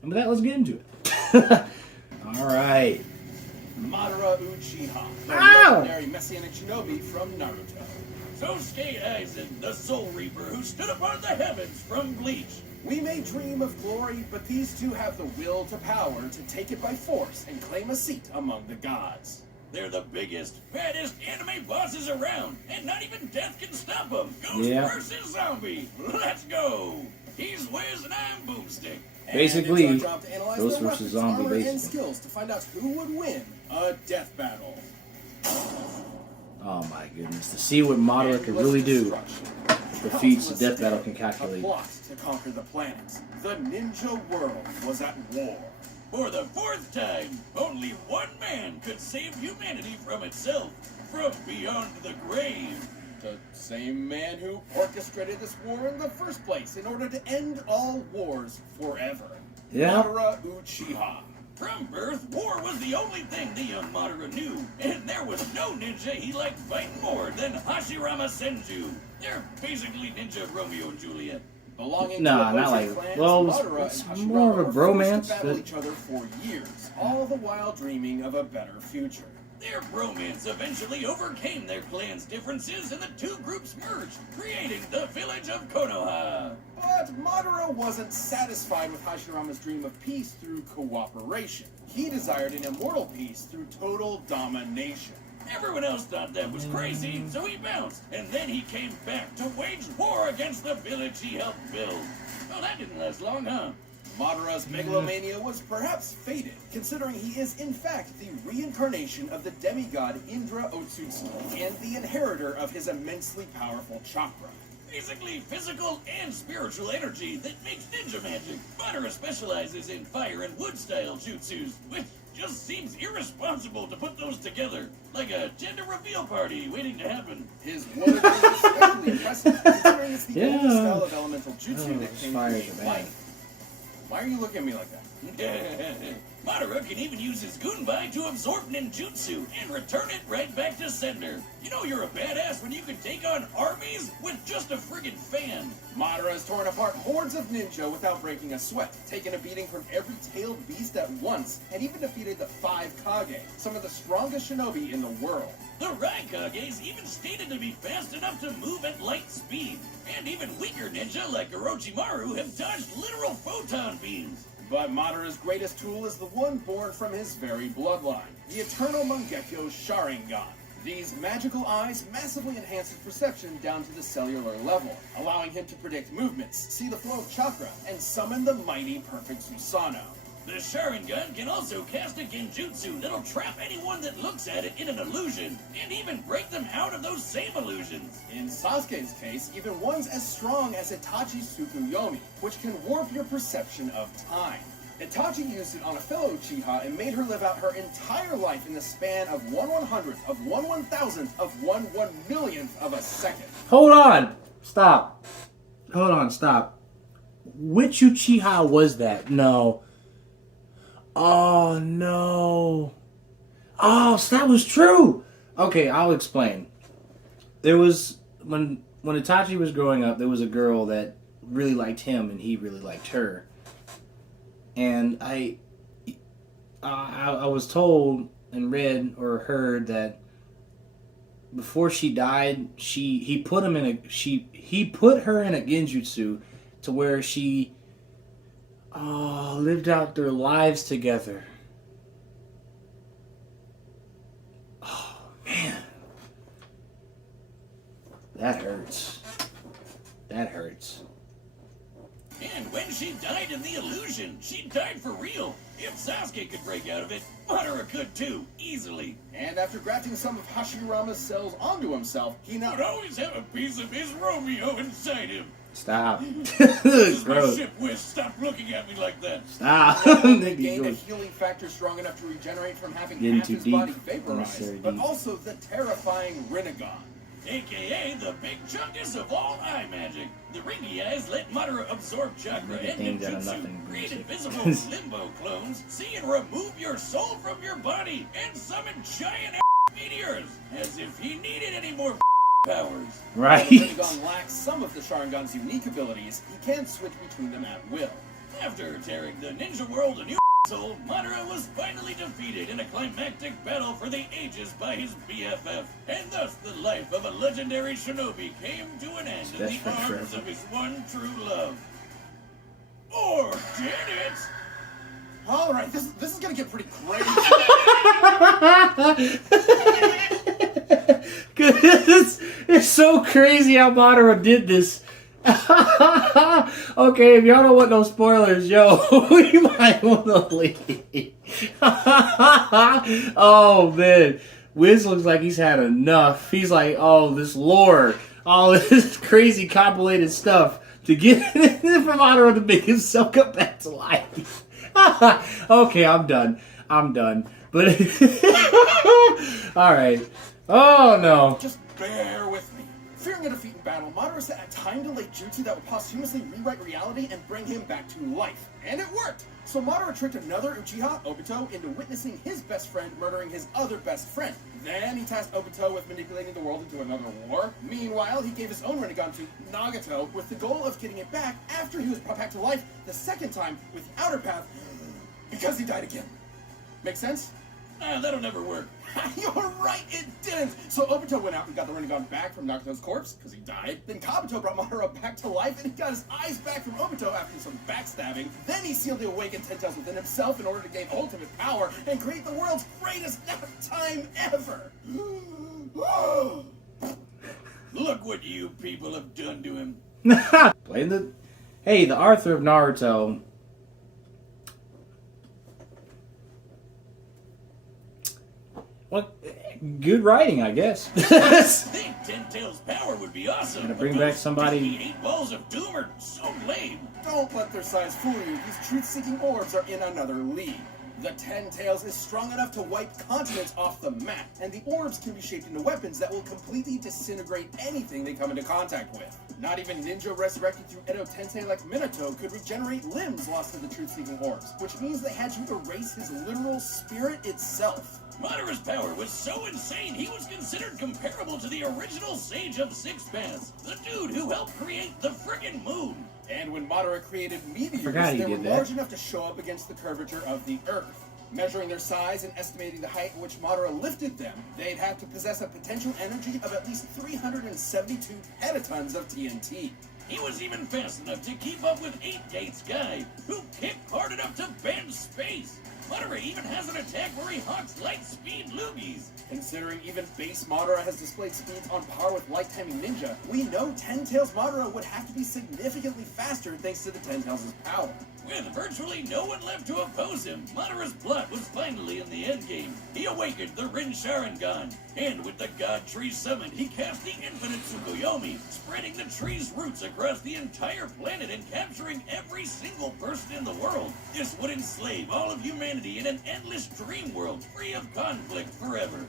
And with that, let's get into it. Alright. Madara Uchiha, the Ow! legendary Messianic shinobi from Naruto. Sosuke Aizen, the Soul Reaper who stood upon the heavens from Bleach. We may dream of glory, but these two have the will to power to take it by force and claim a seat among the gods. They're the biggest, fattest anime bosses around, and not even death can stop them. Ghost Yeah. versus zombie. Let's go. He's Wiz and I'm Boomstick. Basically, and it's our job to analyze Ghost their versus weapons, zombie, armor, and basically. skills to find out who would win a death battle. Oh my goodness. To see what Madara can really do. The feats the Death Battle can calculate. A plot to conquer the planet. The ninja world was at war. For the fourth time, only one man could save humanity from itself, from beyond the grave. The same man who orchestrated this war in the first place in order to end all wars forever. Yeah. Madara Uchiha. From birth, war was the only thing the young Madara knew, and there was no ninja he liked fighting more than Hashirama Senju. They're basically ninja Romeo and Juliet. Belonging Nah, to not opposing like- clans, well, Madara it's and more of a Hashirama were forced bromance, to battle but- each other for years, all the while dreaming of a better future. Their bromance eventually overcame their clan's differences, and the two groups merged, creating the village of Konoha. But Madara wasn't satisfied with Hashirama's dream of peace through cooperation. He desired an immortal peace through total domination. Everyone else thought that was crazy, so he bounced, and then he came back to wage war against the village he helped build. Well, that didn't last long, huh? Madara's megalomania was perhaps faded, considering he is in fact the reincarnation of the demigod Indra Otsutsu, and the inheritor of his immensely powerful chakra. Basically, physical and spiritual energy that makes ninja magic. Madara specializes in fire and wood-style jutsus, which just seems irresponsible to put those together, like a gender reveal party waiting to happen. His wood is especially impressive, considering it's the Yeah. only style of elemental jutsu Oh, that can fire create is bad. life. Why are you looking at me like that? Madara can even use his Gunbai to absorb ninjutsu and return it right back to sender. You know you're a badass when you can take on armies with just a friggin' fan. Madara has torn apart hordes of ninja without breaking a sweat, taken a beating from every tailed beast at once, and even defeated the 5 Kage, some of the strongest shinobi in the world. The Raikages even stated to be fast enough to move at light speed. And even weaker ninja like Orochimaru have dodged literal photon beams. But Madara's greatest tool is the one born from his very bloodline, the Eternal Mangekyo Sharingan. These magical eyes massively enhance his perception down to the cellular level, allowing him to predict movements, see the flow of chakra, and summon the mighty Perfect Susanoo. The Sharingan can also cast a genjutsu that'll trap anyone that looks at it in an illusion, and even break them out of those same illusions. In Sasuke's case, even ones as strong as Itachi Tsukuyomi, which can warp your perception of time. Itachi used it on a fellow Uchiha and made her live out her entire life in the span of 1/100th of 1/1000th of 1/1,000,000th of a second. Hold on. Stop. Hold on, stop. Which Uchiha was that? No. Oh, no. Oh, so that was true. Okay, I'll explain. There was, when Itachi was growing up, there was a girl that really liked him and he really liked her. And I was told and read or heard that before she died, he put her in a genjutsu to where she lived out their lives together. Oh man, that hurts. That hurts. And when she died in the illusion, she died for real. If Sasuke could break out of it, Madara could too, easily. And after grafting some of Hashirama's cells onto himself, he now Would always have a piece of his Romeo inside him. Stop. This is my Gross. ship wish. Stop looking at me like that. Stop. gained a healing factor strong enough to regenerate from having Getting half too his deep. body vaporized, Unnecessary but deep. also the terrifying Rinnegan. AKA the big chungus of all eye magic. The ringy eyes let Madara absorb chakra and Things that are ninjutsu, nothing. create invisible limbo clones, see and remove your soul from your body, and summon giant meteors, as if he needed any more powers. Right. While the Rinnegan lacks some of the Sharingan's unique abilities, he can switch between them at will. After tearing the ninja world a new soul, Madara was finally defeated in a climactic battle for the ages by his BFF, and thus the life of a legendary shinobi came to an end in Best the friend arms forever. of his one true love. Or did it? All right, this is gonna get pretty crazy. It's so crazy how Madara did this. Okay, if y'all don't want no spoilers, yo, we might want to leave. Oh man, Wiz looks like he's had enough. He's like, oh, this lore, all this crazy compilated stuff to get for Madara to make himself come back to life. Okay, I'm done. But all right. Oh no. Just bear with me. Fearing a defeat in battle, Madara set a time-delayed jutsu that would posthumously rewrite reality and bring him back to life. And it worked! So Madara tricked another Uchiha, Obito, into witnessing his best friend murdering his other best friend. Then he tasked Obito with manipulating the world into another war. Meanwhile, he gave his own Rinnegan to Nagato with the goal of getting it back after he was brought back to life the second time with the Outer Path because he died again. Make sense? Nah, that'll never work. You're right, it didn't! So Obito went out and got the Rinnegan back from Nagato's corpse, because he died. Then Kabuto brought Madara back to life, and he got his eyes back from Obito after some backstabbing. Then he sealed the awakened Ten Tails within himself in order to gain ultimate power and create the world's greatest nap time ever! Look what you people have done to him. Playing the... Hey, the Arthur of Naruto... What? Good writing, I guess. Think Ten Tails' power would be awesome. Gonna bring but back those somebody- pesky 8 balls of doom are so lame. Don't let their size fool you. These truth-seeking orbs are in another league. The Ten Tails is strong enough to wipe continents off the map, and the orbs can be shaped into weapons that will completely disintegrate anything they come into contact with. Not even ninja resurrected through Edo Tensei like Minato could regenerate limbs lost to the truth-seeking orbs, which means they had to erase his literal spirit itself. Madara's power was so insane, he was considered comparable to the original Sage of Six Paths, the dude who helped create the friggin' moon. And when Madara created meteors, Forgot he they were did that. large enough to show up against the curvature of the Earth. Measuring their size and estimating the height at which Madara lifted them, they'd have to possess a potential energy of at least 372 petatons of TNT. He was even fast enough to keep up with 8-Gates Guy, who kicked hard enough to bend space. Madara even has an attack where he hawks light speed loogies. Considering even base Madara has displayed speeds on par with Light Timing Ninja, we know Ten Tails Madara would have to be significantly faster thanks to the Ten Tails' power. With virtually no one left to oppose him, Madara's plot was finally in the endgame. He awakened the Rin Sharingan, and with the God Tree summoned, he cast the infinite Tsukuyomi, spreading the tree's roots across the entire planet and capturing every single person in the world. This would enslave all of humanity in an endless dream world, free of conflict forever.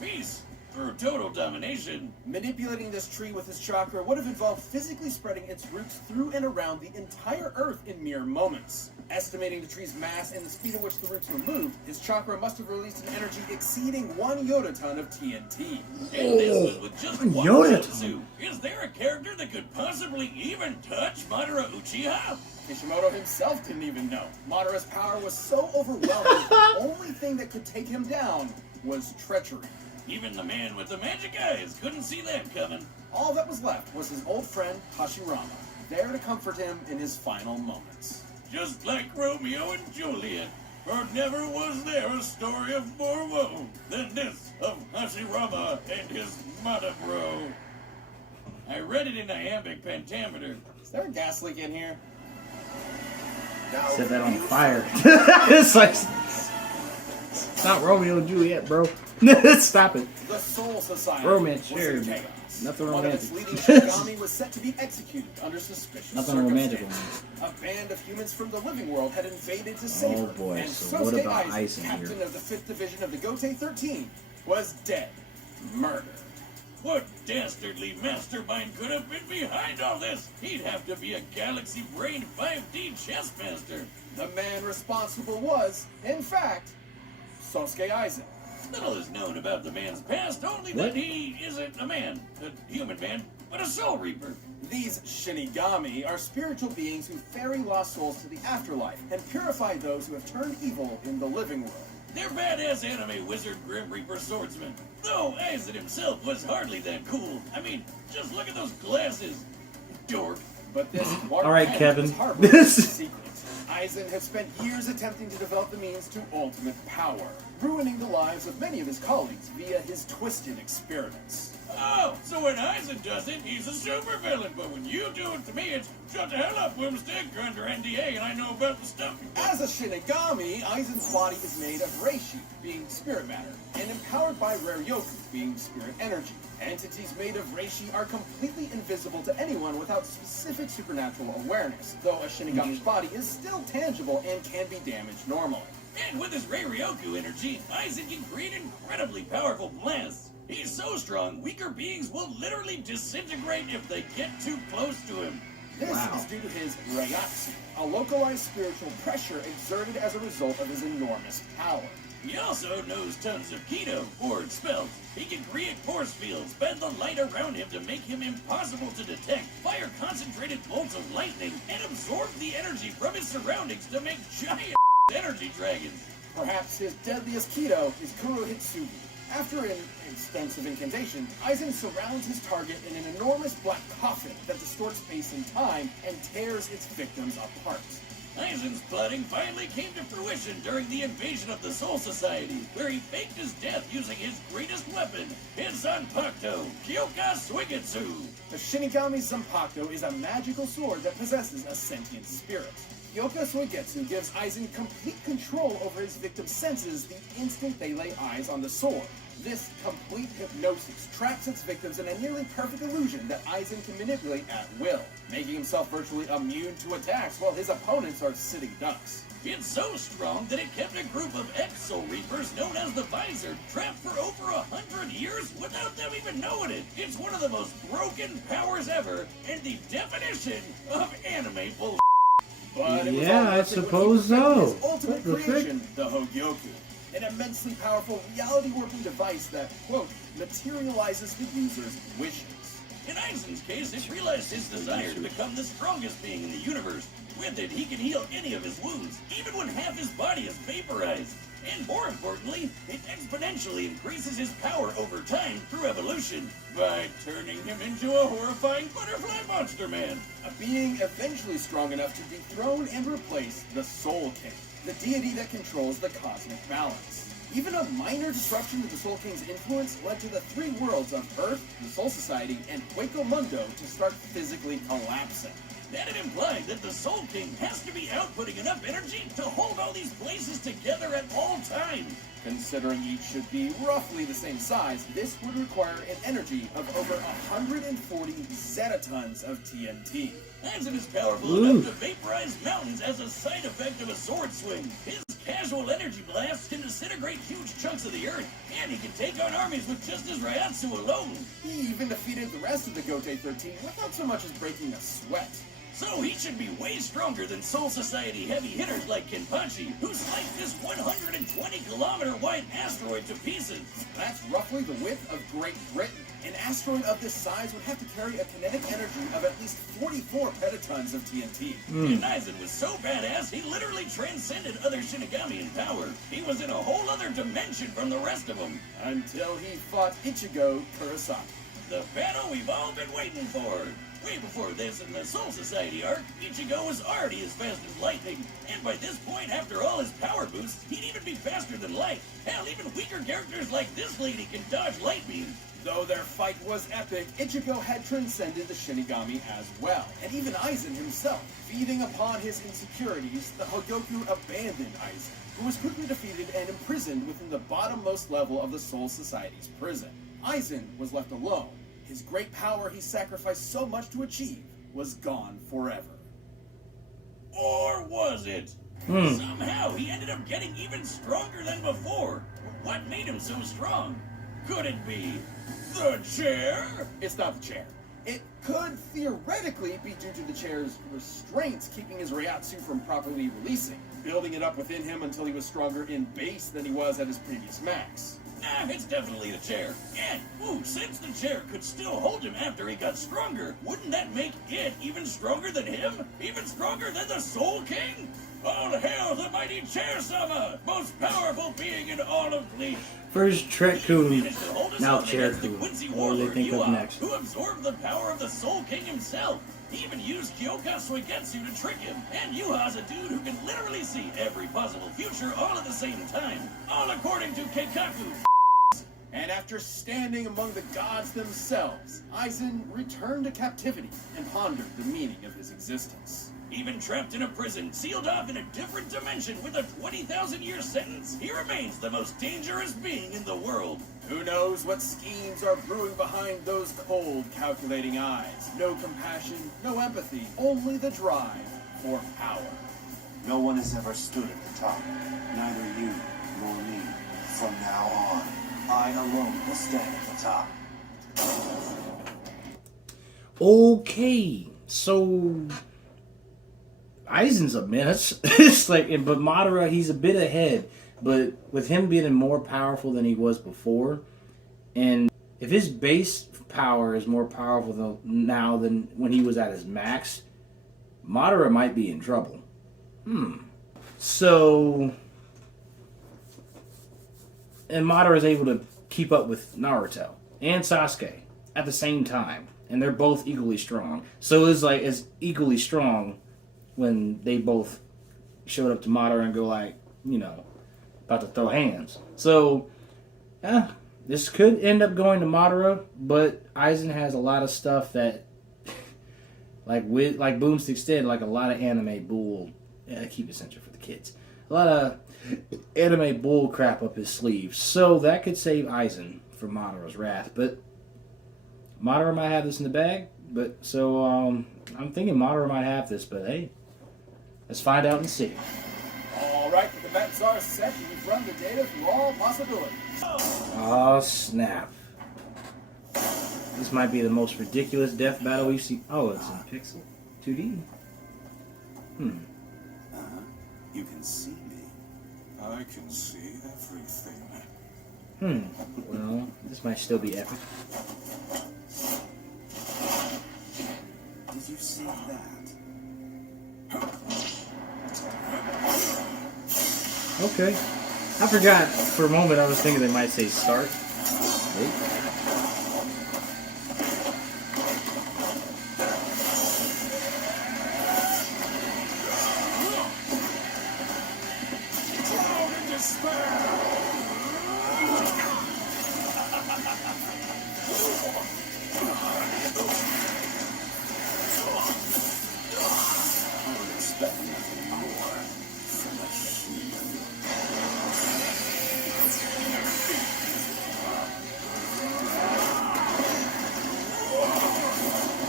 Peace through total domination. Manipulating this tree with his chakra would have involved physically spreading its roots through and around the entire Earth in mere moments. Estimating the tree's mass and the speed at which the roots were moved, his chakra must have released an energy exceeding 1 yotaton of TNT. And this was with just one Yoda. jutsu. Is there a character that could possibly even touch Madara Uchiha? Kishimoto himself didn't even know. Madara's power was so overwhelming, the only thing that could take him down was treachery. Even the man with the magic eyes couldn't see that coming. All that was left was his old friend Hashirama, there to comfort him in his final moments. Just like Romeo and Juliet, for never was there a story of more woe than this of Hashirama and his mother bro. I read it in iambic pentameter. Is there a gas leak in here? Set that on fire. It's like... It's not Romeo and Juliet, bro. Stop it. The Soul Society Romance, was sure. in chaos. Nothing One of its romantic. leading Shinigami was set to be executed under suspicious Nothing romantic on circumstances. this. A band of humans from the living world had invaded to save Oh her, boy, and so what Sosuke about Aizen, Aizen captain here? of the 5th Division of the Gotei 13, was dead. Murdered. What dastardly mastermind could have been behind all this? He'd have to be a galaxy-brained 5D chess master. The man responsible was, in fact, Sosuke Aizen. Little is known about the man's past, only What? that he isn't a man, a human man, but a soul reaper. These Shinigami are spiritual beings who ferry lost souls to the afterlife and purify those who have turned evil in the living world. They're badass anime wizard Grim Reaper swordsmen. Though Aizen himself was hardly that cool. I mean, just look at those glasses. Dork. But this All right, Kevin. was harbored as a secret. Aizen had spent years attempting to develop the means to ultimate power, ruining the lives of many of his colleagues via his twisted experiments. Oh, so when Aizen does it, he's a supervillain, but when you do it to me, it's shut the hell up, Whimstick. You're under NDA, and I know about the stuff you As a Shinigami, Aizen's body is made of Reishi, being spirit matter, and empowered by Raryoku, being spirit energy. Entities made of Reishi are completely invisible to anyone without specific supernatural awareness, though a Shinigami's body is still tangible and can be damaged normally. And with his Raryoku energy, Aizen can create incredibly powerful blasts. He's so strong, weaker beings will literally disintegrate if they get too close to him. This Wow. is due to his Reiatsu, a localized spiritual pressure exerted as a result of his enormous power. He also knows tons of Kido, or spells. He can create force fields, bend the light around him to make him impossible to detect, fire concentrated bolts of lightning, and absorb the energy from his surroundings to make giant energy dragons. Perhaps his deadliest Kido is Kurohitsugi. After an extensive incantation, Aizen surrounds his target in an enormous black coffin that distorts space and time and tears its victims apart. Aizen's plotting finally came to fruition during the invasion of the Soul Society, where he faked his death using his greatest weapon, his Zanpakuto, Kyoka Suigetsu. The Shinigami Zanpakuto is a magical sword that possesses a sentient spirit. Kyoka Suigetsu gives Aizen complete control over his victim's senses the instant they lay eyes on the sword. This complete hypnosis traps its victims in a nearly perfect illusion that Aizen can manipulate at will, making himself virtually immune to attacks while his opponents are sitting ducks. It's so strong that it kept a group of ex-Soul Reapers known as the Visor trapped for over 100 years without them even knowing it. It's one of the most broken powers ever and the definition of anime bull. But it was Yeah, all I worth it when he suppose perfected so. his ultimate What the creation, the Hogyoku, an immensely powerful reality-warping device that, quote, materializes the user's wishes. In Aizen's case, it realized his desire to become the strongest being in the universe. With it, he can heal any of his wounds, even when half his body is vaporized. And more importantly, it exponentially increases his power over time through evolution by turning him into a horrifying butterfly monster man. A being eventually strong enough to dethrone and replace the Soul King, the deity that controls the cosmic balance. Even a minor disruption to the Soul King's influence led to the three worlds of Earth, the Soul Society, and Hueco Mundo to start physically collapsing. That it implied that the Soul King has to be outputting enough energy to hold all these places together at all times. Considering each should be roughly the same size, this would require an energy of over 140 zetatons of TNT. Aizen is powerful enough to vaporize mountains as a side effect of a sword swing. His casual energy blasts can disintegrate huge chunks of the earth, and he can take on armies with just his Ryatsu alone. He even defeated the rest of the Gote 13 without so much as breaking a sweat. So he should be way stronger than Soul Society heavy hitters like Kenpachi, who sliced this 120-kilometer wide asteroid to pieces. That's roughly the width of Great Britain. An asteroid of this size would have to carry a kinetic energy of at least 44 petatons of TNT. And Aizen was so badass, he literally transcended other Shinigami in power. He was in a whole other dimension from the rest of them. Until he fought Ichigo Kurosaki. The battle we've all been waiting for. Way before this, in the Soul Society arc, Ichigo was already as fast as lightning. And by this point, after all his power boosts, he'd even be faster than light. Hell, even weaker characters like this lady can dodge light beams. Though their fight was epic, Ichigo had transcended the Shinigami as well. And even Aizen himself. Feeding upon his insecurities, the Hogyoku abandoned Aizen, who was quickly defeated and imprisoned within the bottommost level of the Soul Society's prison. Aizen was left alone. His great power he sacrificed so much to achieve was gone forever. Or was it? Somehow he ended up getting even stronger than before. What made him so strong? Could it be the chair? It's not the chair. It could theoretically be due to the chair's restraints keeping his Ryatsu from properly releasing, building it up within him until he was stronger in base than he was at his previous max. Nah, it's definitely the chair. And, since the chair could still hold him after he got stronger, wouldn't that make it even stronger than him? Even stronger than the Soul King? All hail the mighty Chair Sama, most powerful being in all of Bleach. First Trek Kun, Managed to hold his now own Chair against the Kun. Quincy What do they warlord think of Yuha, next? who absorbed the power of the Soul King himself. He even used Kyoka Suigetsu to trick him. And Yuha's a dude who can literally see every possible future all at the same time. All according to Keikaku. And after standing among the gods themselves, Aizen returned to captivity and pondered the meaning of his existence. Even trapped in a prison, sealed off in a different dimension with a 20,000-year sentence, he remains the most dangerous being in the world. Who knows what schemes are brewing behind those cold, calculating eyes? No compassion, no empathy, only the drive for power. No one has ever stood at the top. Neither you nor me. From now on, I alone will stand at the top. Okay, so Aizen's a menace. It's like, but Madara, he's a bit ahead. But with him being more powerful than he was before, and if his base power is more powerful now than when he was at his max, Madara might be in trouble. So and Madara is able to keep up with Naruto and Sasuke at the same time, and they're both equally strong. So it's equally strong when they both showed up to Madara and go like, about to throw hands. So, this could end up going to Madara, but Aizen has a lot of stuff that, like Boomstick said, like a lot of anime bull. Keep it centered for the kids. A lot of anime bull crap up his sleeve. So that could save Aizen from Madara's wrath. But Madara might have this in the bag. But so I'm thinking Madara might have this. But hey, let's find out and see. All right, the bets are set. We've run the data through all possibilities. Oh snap! This might be the most ridiculous death battle we've seen. Oh, it's in pixel 2D. You can see me. I can see everything. Well, this might still be epic. Did you see that? Okay. I forgot for a moment. I was thinking they might say start. Wait.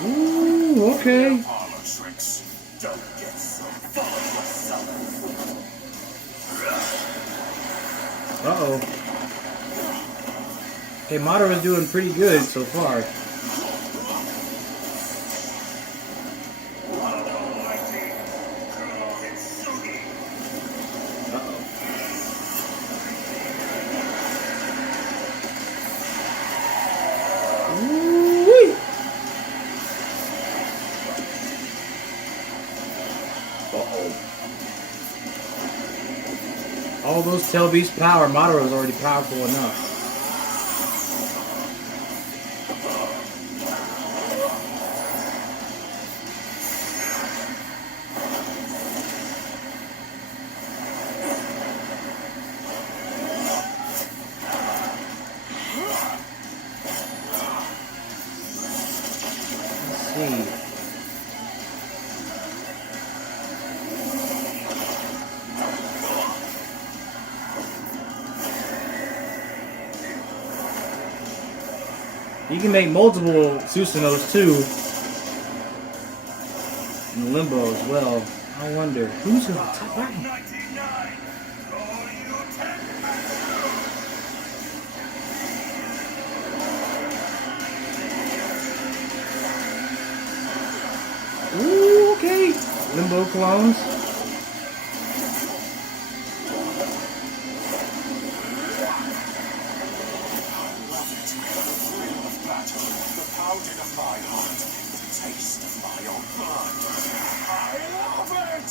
Ooh, okay. Parlor tricks. Don't get so full of yourself. Uh-oh. Okay, Madara is doing pretty good so far. Ooh-wee. All those Tail Beast power, Madara is already powerful enough. Let's see. You can make multiple Susanos too. In Limbo as well. I wonder who's gonna top that one? 99. Oh, you 10. Ooh, okay. Limbo clones. The pounding of my heart, the taste of my own blood. I love it!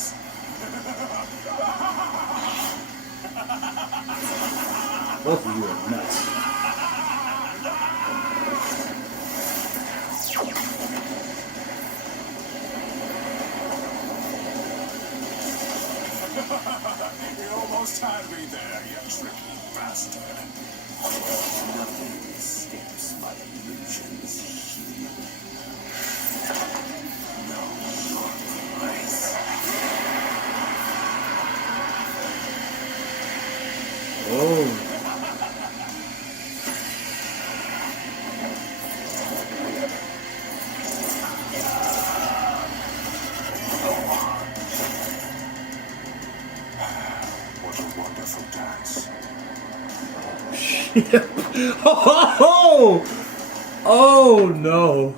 Both of you are nuts. You almost had me there, you tricky bastard. Nothing escapes my illusions. No short place. Oh. What a wonderful dance. Oh, oh no.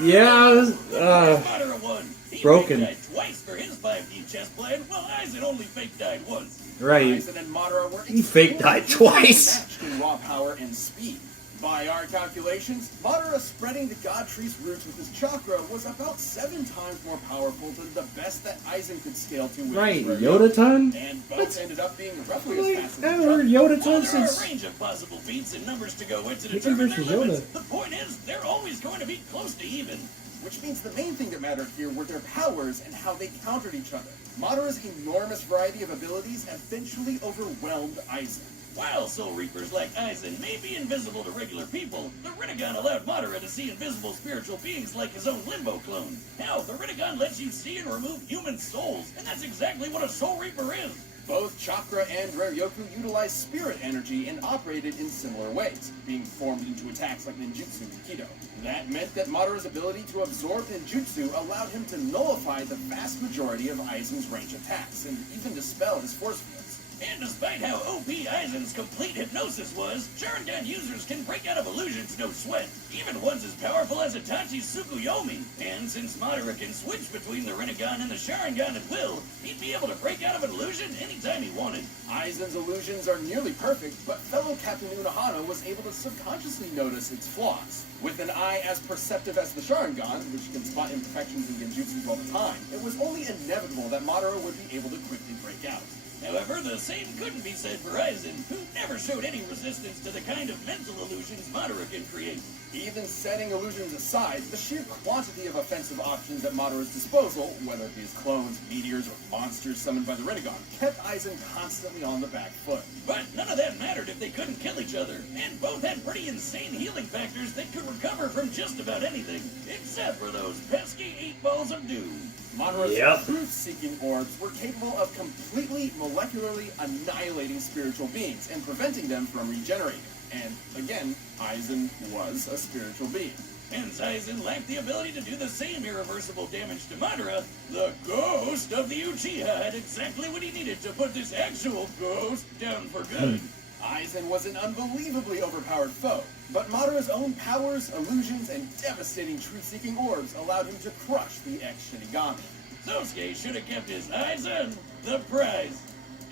Yeah, Madara won. He broken. died twice for his 5D chess plan, while Aizen only fake died once. Right. Aizen and Madara were He fake died extremely twice. matched in raw power and speed. By our calculations, Madara spreading the God Tree's roots with his chakra was about 7 times more powerful than the best that Aizen could scale to with Right, his Yoda-ton? and both ended up being roughly as Like, fast as I each haven't heard other. Yoda-ton While there are a since... range of possible feats and numbers to go into Picky determine their versus limits, Yoda. the point is they're always going to be close to even. Which means the main thing that mattered here were their powers and how they countered each other. Madara's enormous variety of abilities eventually overwhelmed Aizen. While Soul Reapers like Aizen may be invisible to regular people, the Rinnegan allowed Madara to see invisible spiritual beings like his own Limbo clone. Hell, the Rinnegan lets you see and remove human souls, and that's exactly what a Soul Reaper is. Both Chakra and Raryoku utilized spirit energy and operated in similar ways, being formed into attacks like ninjutsu and Kido. That meant that Madara's ability to absorb ninjutsu allowed him to nullify the vast majority of Aizen's range attacks, and even dispel his force fields. And despite how OP Aizen's complete hypnosis was, Sharingan users can break out of illusions no sweat, even ones as powerful as Itachi's Tsukuyomi. And since Madara can switch between the Rinnegan and the Sharingan at will, he'd be able to break out of an illusion anytime he wanted. Aizen's illusions are nearly perfect, but fellow Captain Unohana was able to subconsciously notice its flaws. With an eye as perceptive as the Sharingan, which can spot imperfections in genjutsu all the time, it was only inevitable that Madara would be able to quickly break out. However, the same couldn't be said for Aizen, who never showed any resistance to the kind of mental illusions Madara can create. Even setting illusions aside, the sheer quantity of offensive options at Madara's disposal, whether it be his clones, meteors, or monsters summoned by the Rinnegan, kept Aizen constantly on the back foot. But none of that mattered if they couldn't kill each other, and both had pretty insane healing factors that could recover from just about anything, except for those pesky 8 balls of doom. Madara's truth-seeking orbs were capable of completely molecularly annihilating spiritual beings and preventing them from regenerating. And again, Aizen was a spiritual being. Hence, Aizen lacked the ability to do the same irreversible damage to Madara. The ghost of the Uchiha had exactly what he needed to put this actual ghost down for good. Aizen was an unbelievably overpowered foe, but Madara's own powers, illusions, and devastating truth-seeking orbs allowed him to crush the ex-Shinigami. Sosuke should have kept his eyes on the prize.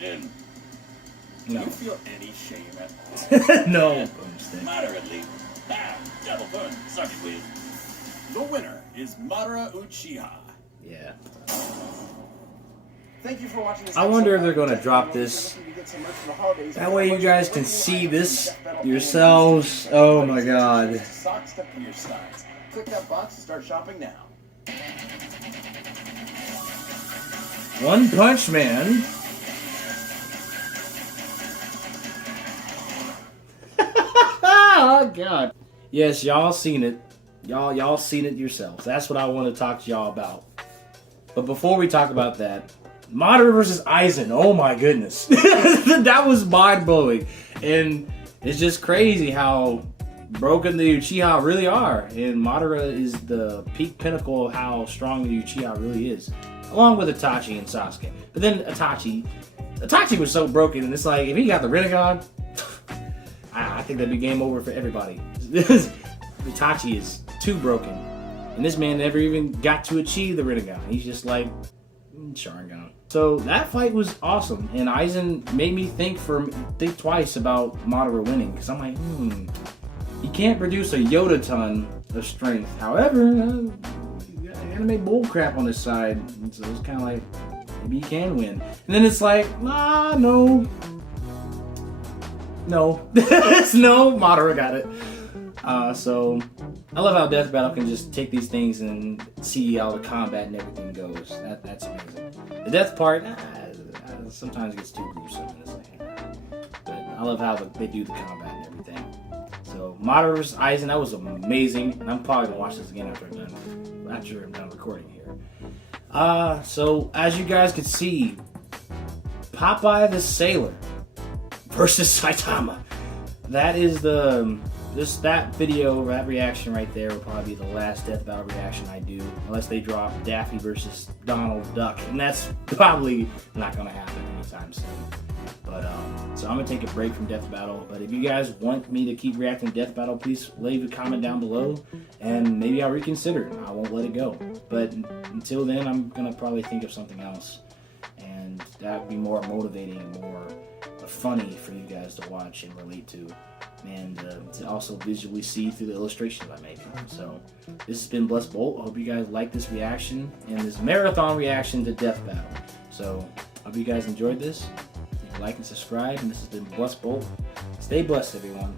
And Do you feel any shame at all? No. moderately. Ha! Double pun. Suck it, please. The winner is Madara Uchiha. Yeah. Thank you for watching this I wonder if episode. they're gonna drop this. That way you guys can see this yourselves. Oh my god. Socks stuck to your sides. Click that box to start shopping now. One Punch Man. Oh god. Yes, y'all seen it. Y'all seen it yourselves. That's what I want to talk to y'all about. But before we talk about that, Madara versus Aizen. Oh my goodness. That was mind-blowing. And it's just crazy how broken the Uchiha really are. And Madara is the peak pinnacle of how strong the Uchiha really is. Along with Itachi and Sasuke. But then Itachi was so broken, and it's like, if he got the Rinnegan, I think that'd be game over for everybody. Itachi is too broken. And this man never even got to achieve the Rinnegan. He's just like, Sharingan. So that fight was awesome. And Aizen made me think twice about Madara winning. Because I'm like, he can't produce a Yoda-ton of strength. However, anime bullcrap on his side. And so it's kind of like, maybe he can win. And then it's like, no. No. No, Madara got it. So I love how Death Battle can just take these things and see how the combat and everything goes. That's amazing. The death part sometimes gets too gruesome in this thing. But I love how they do the combat and everything. So Madara vs. Aizen, that was amazing. And I'm probably gonna watch this again after I'm done recording here. So as you guys can see, Popeye the Sailor versus Saitama. That is that video, that reaction right there will probably be the last Death Battle reaction I do, unless they drop Daffy versus Donald Duck, and that's probably not gonna happen anytime soon. But so I'm gonna take a break from Death Battle. But if you guys want me to keep reacting to Death Battle, please leave a comment down below, and maybe I'll reconsider it. I won't let it go. But until then, I'm gonna probably think of something else, and that would be more motivating and more funny for you guys to watch and relate to. and to also visually see through the illustrations I make. So this has been Blessed Bolt. I hope you guys like this reaction and this marathon reaction to Death Battle. So I hope you guys enjoyed this. You can like and subscribe, and this has been Blessed Bolt. Stay blessed, everyone.